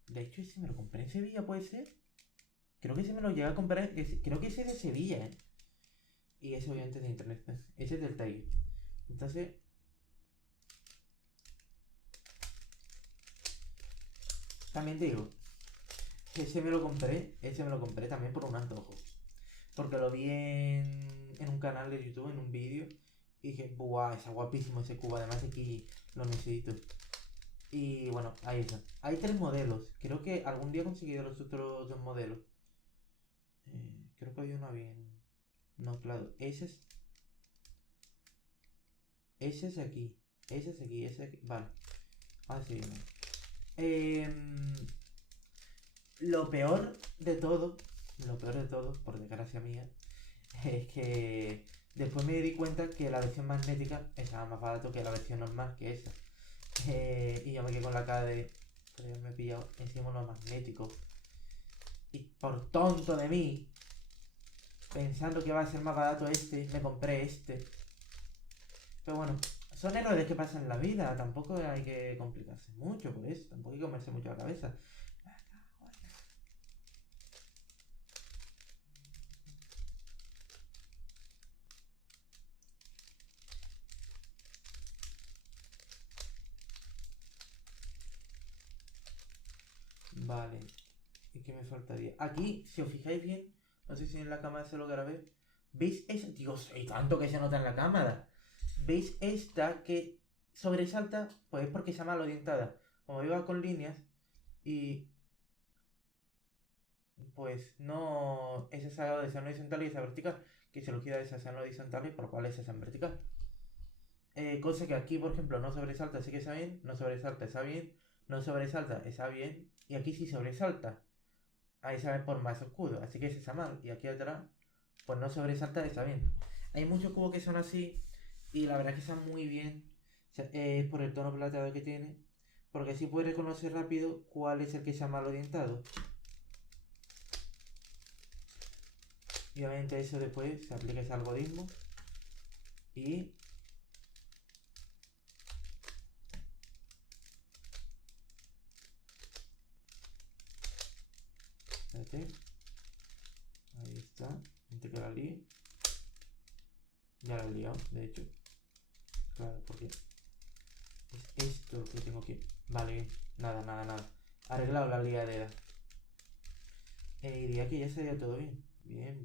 De hecho, ese me lo compré en Sevilla, ¿puede ser? Creo que ese me lo llegué a comprar. Creo que ese es de Sevilla, ¿eh? Y ese obviamente de internet. Ese es del Tiger. Entonces, también te digo, ese me lo compré también por un antojo. Porque lo vi en un canal de YouTube, en un vídeo. Y dije, ¡buah! Está guapísimo ese cubo. Además, aquí lo necesito. Y bueno, ahí está. Hay 3 modelos. Creo que algún día he conseguido los otros 2 modelos. Creo que había uno bien. No, claro. Ese es aquí. Ese es aquí. Ese es aquí. Vale. Ahora sí. No. Lo peor de todo. Lo peor de todo, por desgracia mía. Es que después me di cuenta que la versión magnética estaba más barato que la versión normal, que esa. Y yo me quedé con la cara de... Pero me he pillado encima uno magnético. Y por tonto de mí, pensando que va a ser más barato este, me compré este. Pero bueno, son errores que pasan en la vida. Tampoco hay que complicarse mucho por eso. Tampoco hay que comerse mucho la cabeza. Vale. ¿Y qué me faltaría? Aquí, si os fijáis bien, no sé si en la cámara se lo grabé. ¿Veis esa? Dios, hay tanto que se nota en la cámara. ¿Veis esta que sobresalta? Pues es porque se llama mal orientada. Como iba con líneas y pues no es esa de esa horizontal y esa vertical, que se lo quita de esa en horizontal y por lo cual es esa en vertical. Cosa que aquí, por ejemplo, no sobresalta, sí que está bien, no sobresalta, está bien, no sobresalta, está bien, y aquí sí sobresalta. Ahí se ve por más oscuro, así que ese está mal. Y aquí atrás, pues no sobresalta, está bien. Hay muchos cubos que son así, y la verdad es que están muy bien. O sea, por el tono plateado que tiene, porque así puedes reconocer rápido cuál es el que está mal orientado. Y obviamente eso después se aplica ese algoritmo y espérate, ahí está, antes que la líe, ya la he liado, de hecho, claro, porque es esto que tengo que, vale, bien, nada, arreglado la liadera, diría que ya sería todo bien, bien,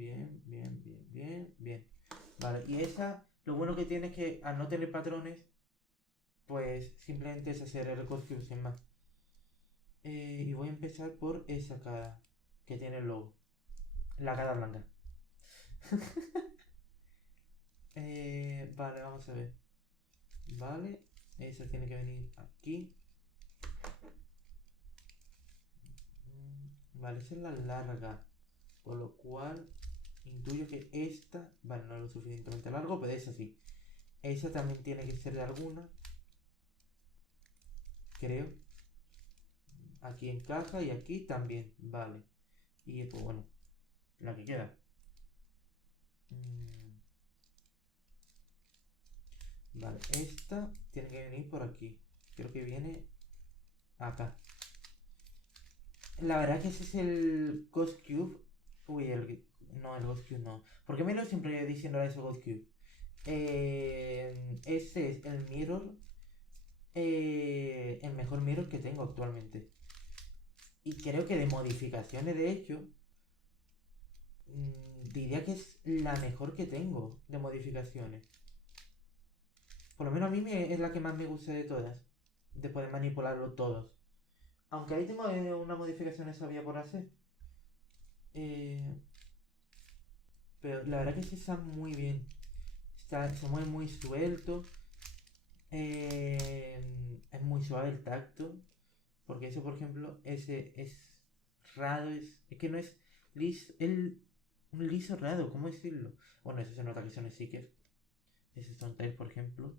vale, y esa, lo bueno que tiene es que al no tener patrones, pues simplemente es hacer el recorrido sin más. Y voy a empezar por esa cara que tiene el logo. La cara blanca. Vale, vamos a ver. Vale, esa tiene que venir aquí. Vale, esa es la larga. Por lo cual intuyo que esta, vale, no es lo suficientemente largo, pero esa sí. Esa también tiene que ser de alguna. Creo. Aquí encaja y aquí también. Vale. Y pues bueno, la que queda. Vale, esta tiene que venir por aquí. Creo que viene acá. La verdad que ese es el Ghost Cube. Uy, no, el Ghost Cube no. ¿Por qué me lo siempre diciendo eso Ghost Cube? Ese es el mirror. El mejor mirror que tengo actualmente. Y creo que de modificaciones, de hecho, diría que es la mejor que tengo de modificaciones. Por lo menos a mí es la que más me gusta de todas. De poder manipularlo todos. Aunque ahí tengo una modificación sabía por hacer. Eh, pero la verdad que sí está muy bien. Se mueve muy suelto. Es muy suave el tacto. Porque eso, por ejemplo, ese es raro. Es que no es liso. Un liso raro, ¿cómo decirlo? Bueno, eso se nota que son stickers. Ese son Tails, por ejemplo.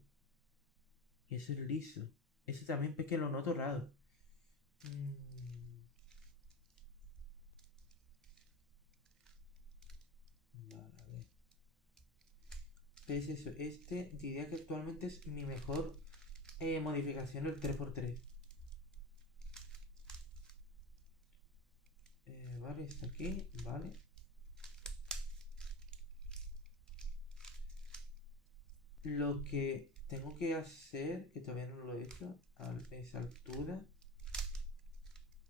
Y ese es liso. Ese también es que lo noto raro. Vale, a ver. Es eso. Este diría que actualmente es mi mejor modificación, el 3x3. Vale, está aquí. Vale. Lo que tengo que hacer, que todavía no lo he hecho, a esa altura,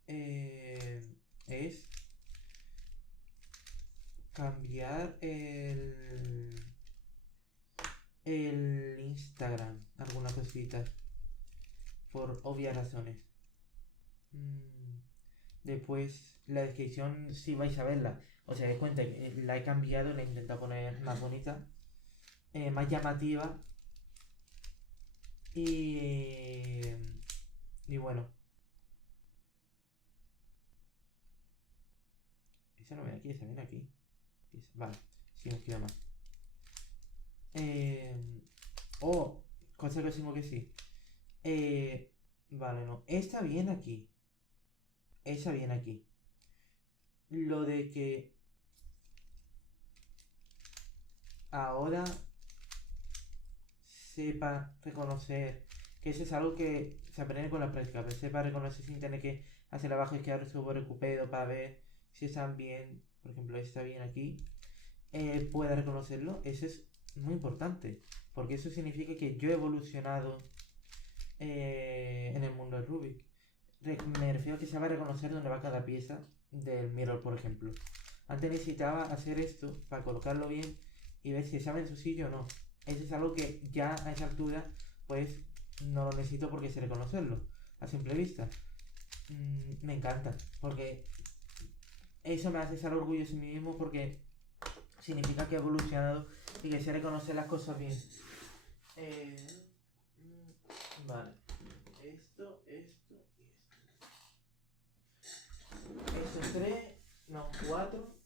es cambiar el Instagram, algunas cositas, por obvias razones. Después, la descripción, si vais a verla, os daréis cuenta que la he cambiado, la he intentado poner más bonita, más llamativa. Y bueno, ese no viene aquí, ese viene aquí. Vale, si nos queda más. Oh, cosa que tengo que sí. Vale, no. Esta viene aquí. Esa viene aquí. Lo de que ahora sepa reconocer, que eso es algo que se aprende con la práctica, pero sepa reconocer sin tener que hacer abajo izquierdo sobre recupero para ver si están bien. Por ejemplo, está bien aquí. Pueda reconocerlo. Eso es muy importante, porque eso significa que yo he evolucionado en el mundo del Rubik. Me refiero a que se va a reconocer dónde va cada pieza del mirror, por ejemplo. Antes necesitaba hacer esto para colocarlo bien y ver si estaba en su sitio o no. Eso es algo que ya a esa altura, pues no lo necesito porque sé reconocerlo a simple vista. Me encanta, porque eso me hace estar orgulloso de mí mismo, porque significa que he evolucionado y que sé reconocer las cosas bien. Vale. Esto y esto. Esto es 3, no, 4.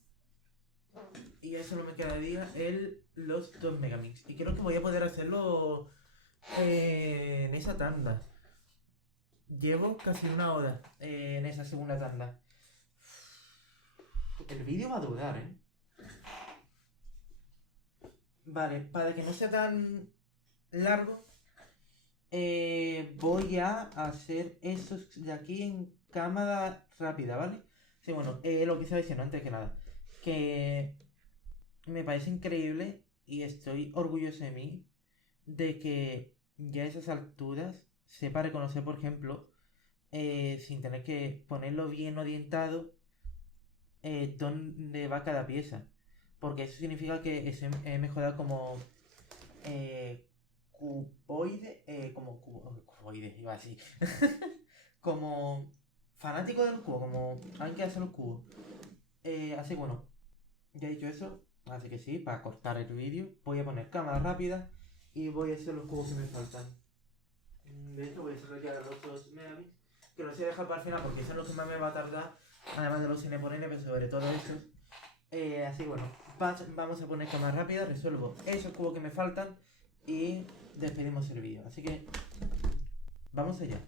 Y ya solo me quedaría los 2 Megamix. Y creo que voy a poder hacerlo en esa tanda. Llevo casi una hora en esa segunda tanda. El vídeo va a durar, ¿eh? Vale, para que no sea tan largo, voy a hacer estos de aquí en cámara rápida, ¿vale? Sí, bueno, lo que estaba diciendo antes que nada, que me parece increíble y estoy orgulloso de mí de que ya a esas alturas sepa reconocer, por ejemplo, sin tener que ponerlo bien orientado, dónde va cada pieza. Porque eso significa que he mejorado como cuboide, como cuboide, iba así, como fanático del cubo, como alguien que hace los cubos. Así bueno, ya he dicho eso, así que sí, para cortar el vídeo, voy a poner cámara rápida y voy a hacer los cubos que me faltan. De hecho, voy a hacer ya los 2 Megabits, que los voy a dejar para el final porque eso es lo que más me va a tardar, además de los cine por N, pero sobre todo estos. Así bueno, vamos a poner cámara rápida, resuelvo esos cubos que me faltan y despedimos el vídeo. Así que vamos allá.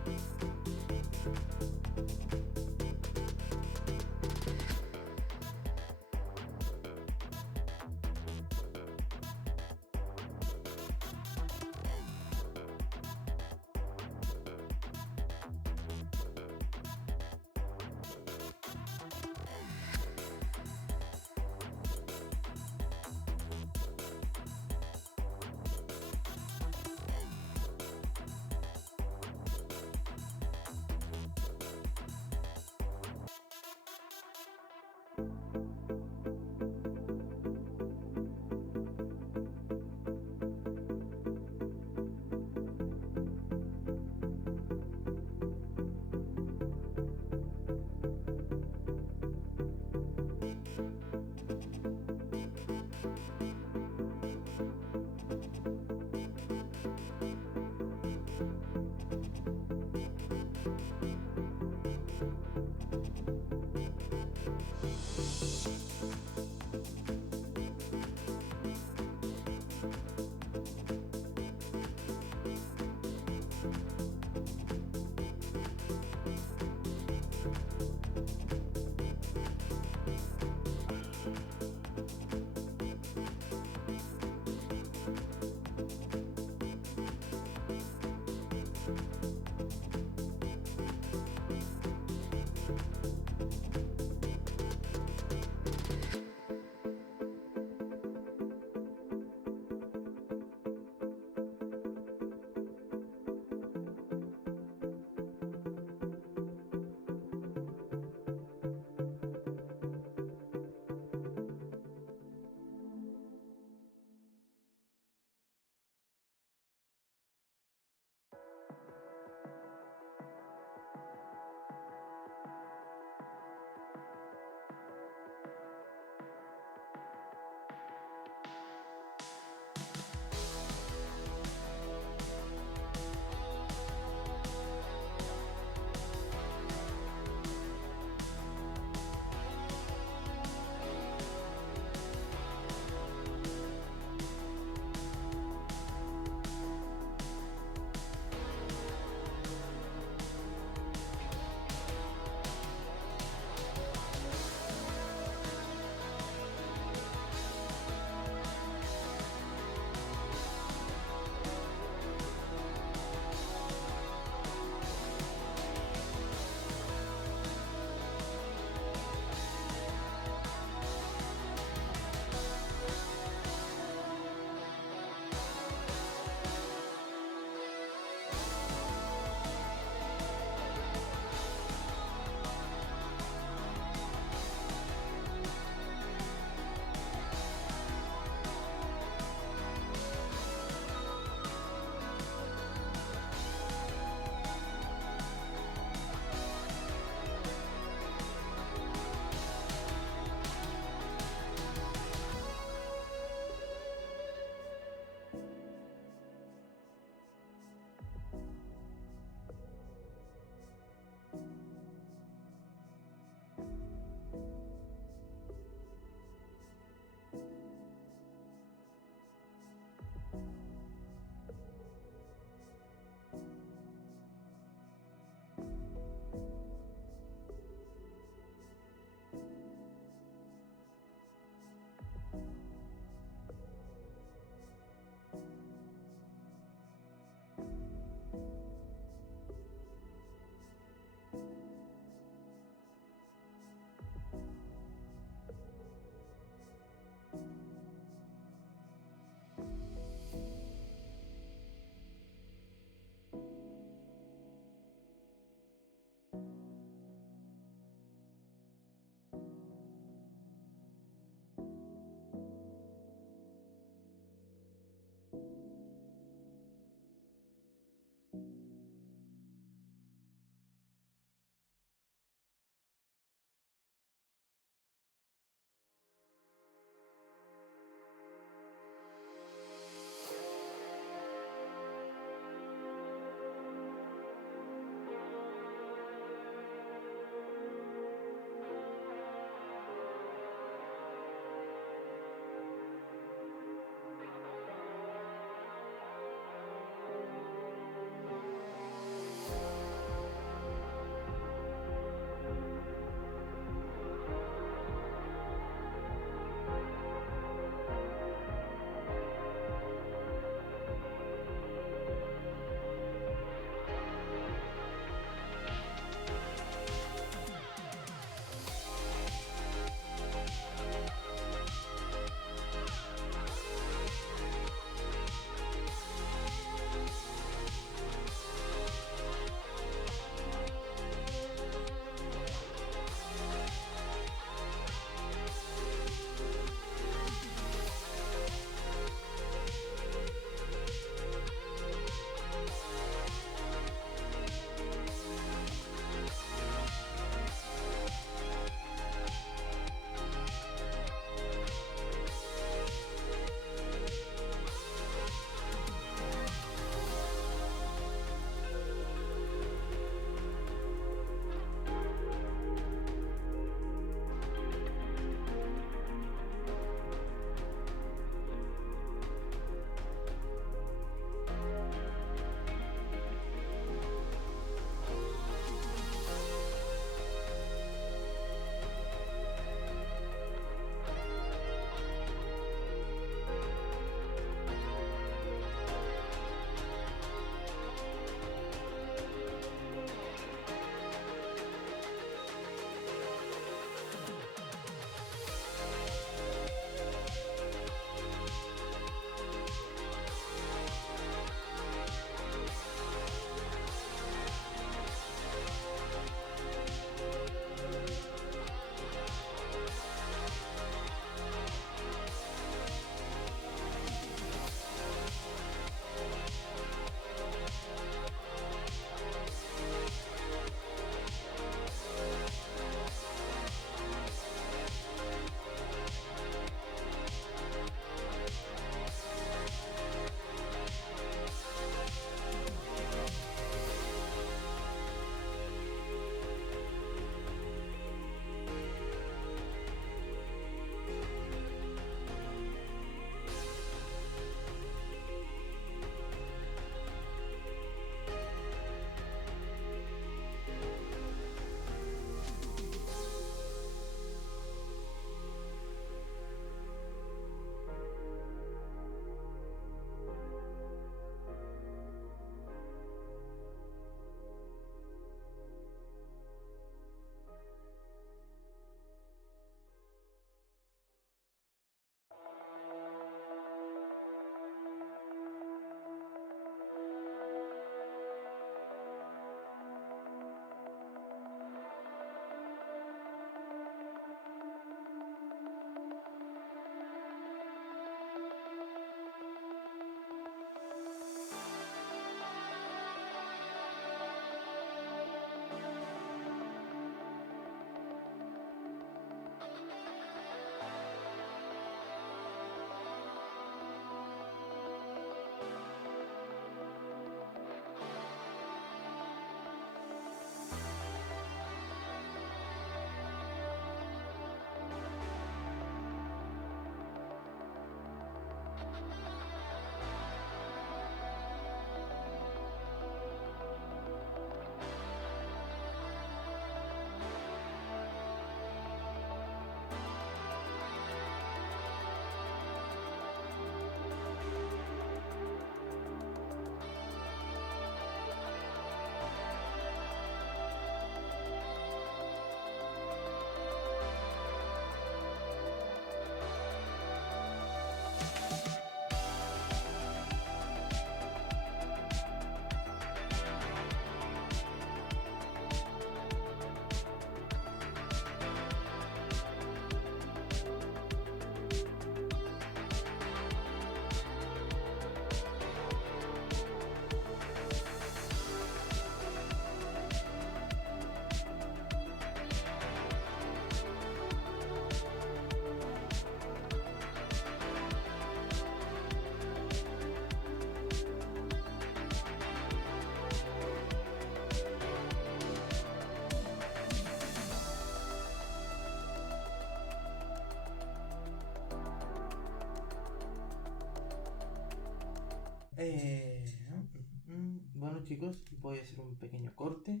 Bueno chicos, voy a hacer un pequeño corte.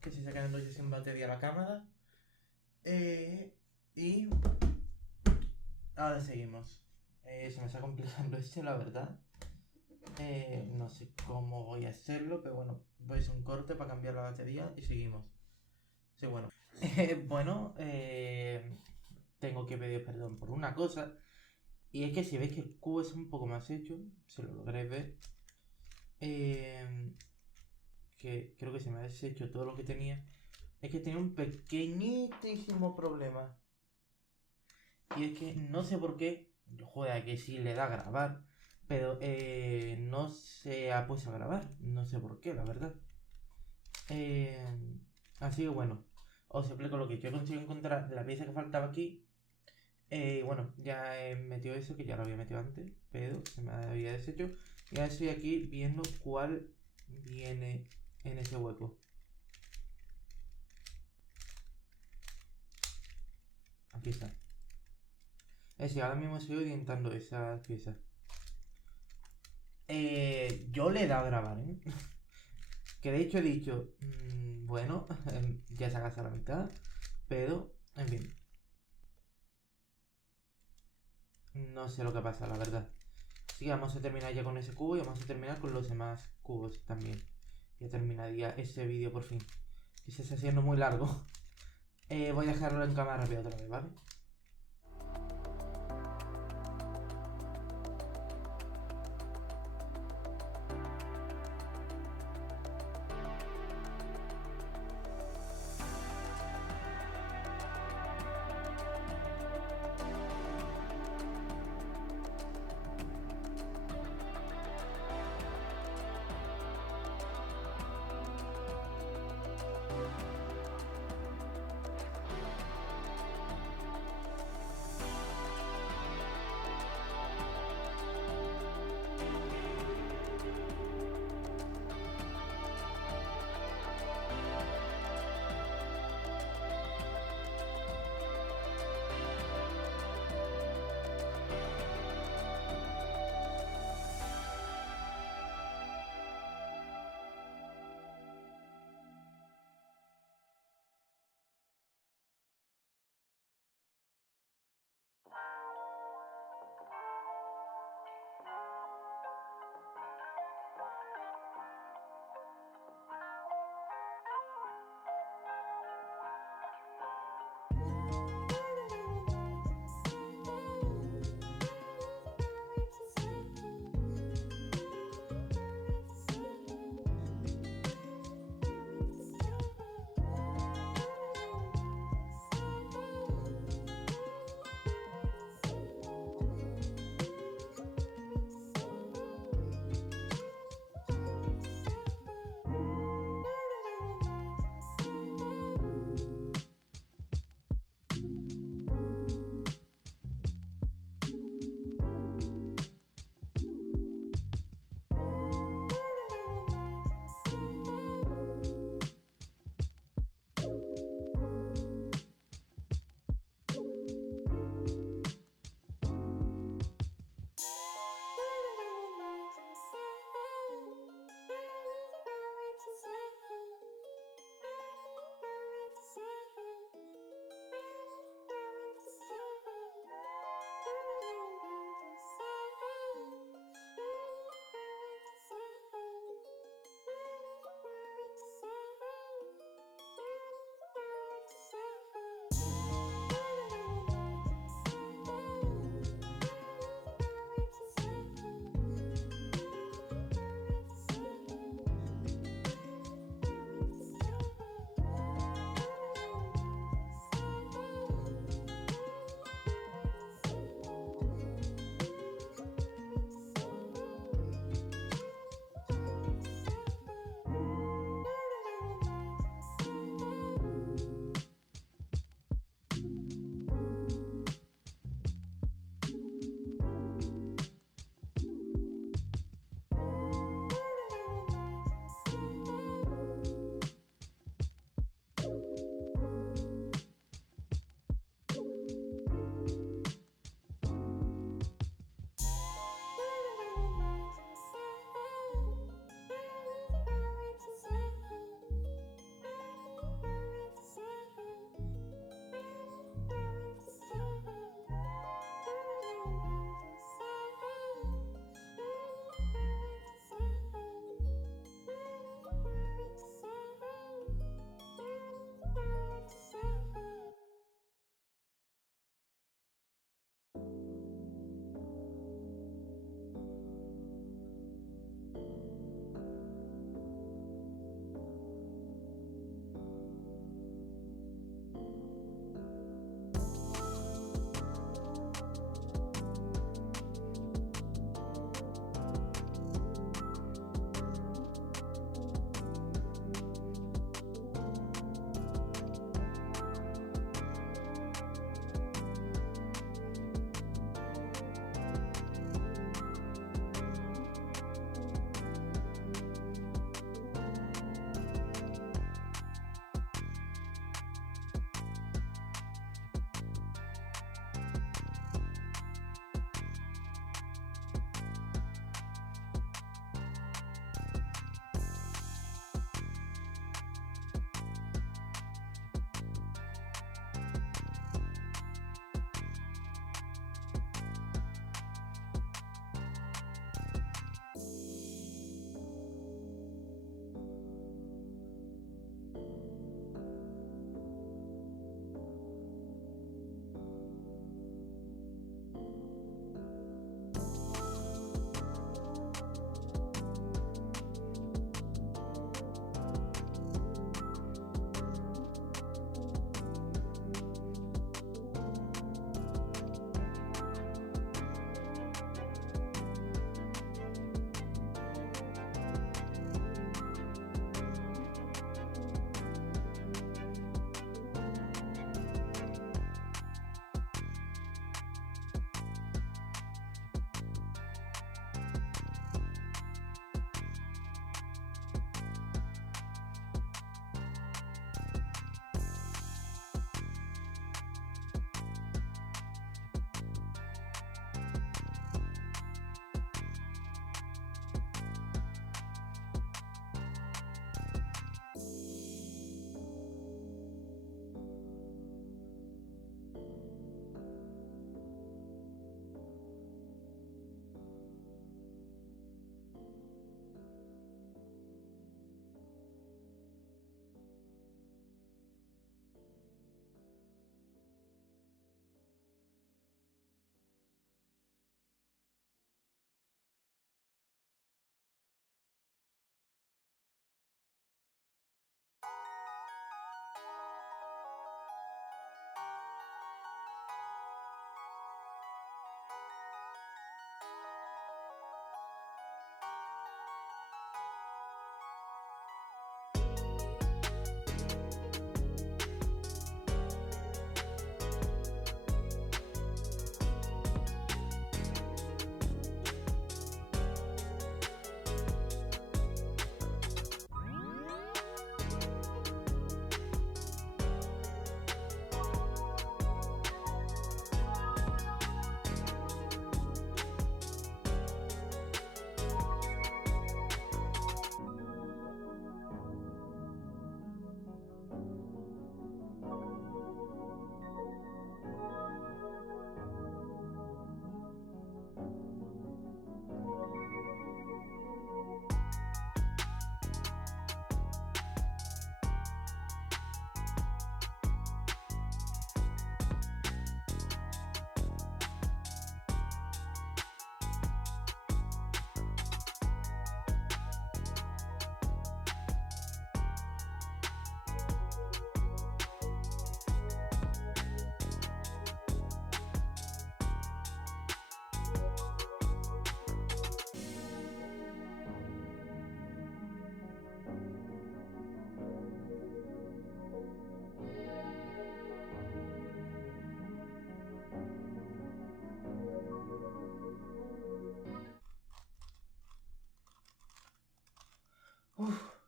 Que se está quedando ya sin batería la cámara. Y ahora seguimos. Se me está complicando esto, la verdad. No sé cómo voy a hacerlo, pero bueno, voy a hacer un corte para cambiar la batería y seguimos. Sí, bueno. Bueno, tengo que pedir perdón por una cosa. Y es que si veis que el cubo es un poco más hecho, si lo lográis ver, que creo que se me ha deshecho todo lo que tenía, es que tenía un pequeñísimo problema. Y es que no sé por qué, joder, que sí le da a grabar, pero no se ha puesto a grabar, no sé por qué, la verdad. Así que bueno, os explico lo que yo consigo encontrar, la pieza que faltaba aquí. Bueno, ya he metido eso, que ya lo había metido antes, pero se me había deshecho. Y ahora estoy aquí viendo cuál viene en ese hueco. Aquí está. Es decir, ahora mismo estoy orientando esas piezas. Yo le he dado a grabar, ¿eh? Que de hecho he dicho, bueno, ya se haga la mitad, pero, en fin. No sé lo que pasa, la verdad. Así que vamos a terminar ya con ese cubo y vamos a terminar con los demás cubos también. Ya terminaría ese vídeo por fin. Que se está haciendo muy largo. Voy a dejarlo en cámara rápida otra vez, ¿vale?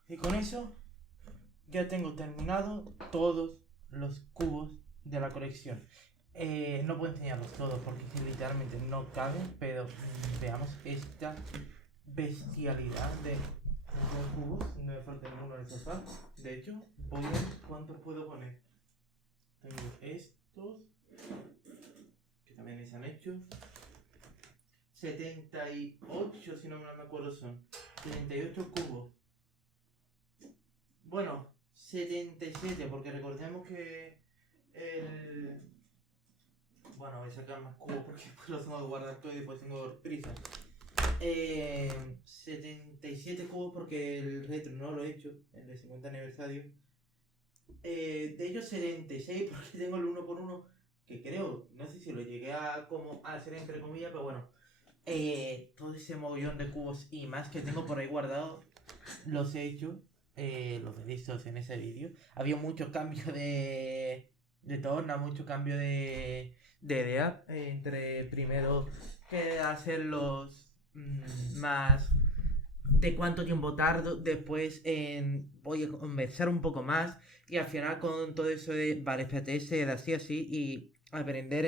Y con eso ya tengo terminado todos los cubos de la colección. No puedo enseñarlos todos porque literalmente no caben, pero veamos esta bestialidad de cubos. No me falta ninguno en el sofá. De hecho, voy a ver cuántos puedo poner. Tengo estos, que también les han hecho. 78, si no me acuerdo son. 78 cubos. Bueno, 77, porque recordemos que el... Bueno, voy a sacar más cubos porque después los tengo que guardar todo y después tengo prisa. 77 cubos porque el retro no lo he hecho, el de 50 aniversario. De ellos 76 porque tengo el 1x1 que creo, no sé si lo llegué a como a hacer entre comillas, pero bueno. Todo ese mogollón de cubos y más que tengo por ahí guardado, los he hecho. Los veréis todos en ese vídeo. Había mucho cambio de torna, mucho cambio de idea. Entre primero que hacerlos más de cuánto tiempo tardo, después voy a conversar un poco más y al final con todo eso de, vale, espérate, de así y aprender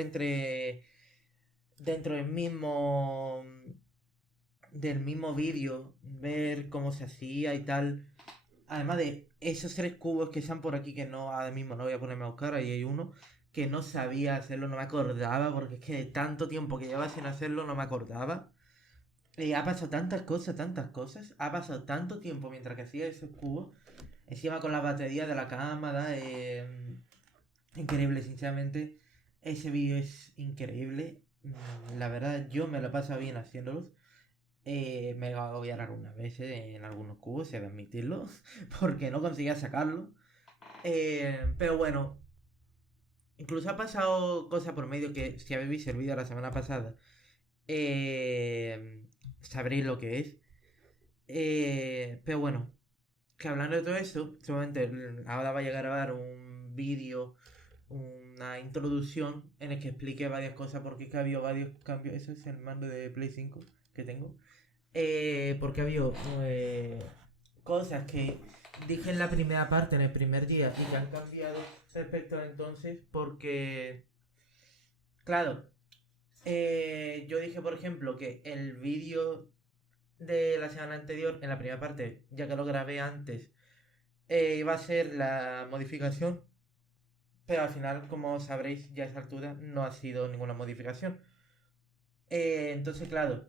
dentro del mismo vídeo, ver cómo se hacía y tal. Además de esos 3 cubos que están por aquí, que no, ahora mismo no voy a ponerme a buscar, ahí hay uno que no sabía hacerlo, no me acordaba, porque es que de tanto tiempo que llevaba sin hacerlo no me acordaba. Ha pasado tantas cosas, ha pasado tanto tiempo mientras que hacía esos cubos, encima con la batería de la cámara, increíble, sinceramente, ese vídeo es increíble. La verdad, yo me lo paso bien haciéndolos. Me va a agobiar algunas veces en algunos cubos, he de admitirlo, porque no conseguía sacarlo. Pero bueno, incluso ha pasado cosas por medio que si habéis visto el vídeo la semana pasada, sabréis lo que es. Pero bueno, que hablando de todo eso, seguramente ahora vaya a grabar un vídeo, una introducción en el que explique varias cosas, porque es que ha habido varios cambios. Ese es el mando de Play 5 que tengo. Porque ha habido cosas que dije en la primera parte, en el primer día, y que han cambiado respecto a entonces, porque, claro, yo dije, por ejemplo, que el vídeo de la semana anterior, en la primera parte, ya que lo grabé antes, iba a ser la modificación, pero al final, como sabréis ya a esa altura, no ha sido ninguna modificación. Entonces, claro,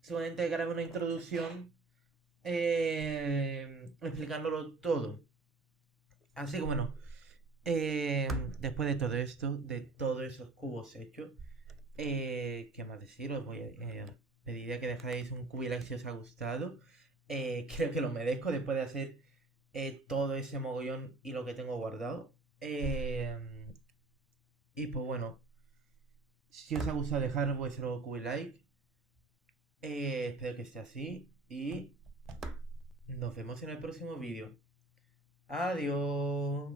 seguramente grabé una introducción explicándolo todo. Así que bueno, después de todo esto, de todos esos cubos hechos, ¿qué más deciros? Pediría que dejáis un cubo y like si os ha gustado. Creo que lo merezco después de hacer todo ese mogollón y lo que tengo guardado. Y pues bueno, si os ha gustado dejar vuestro cubo y like. Espero que esté así y nos vemos en el próximo vídeo. Adiós.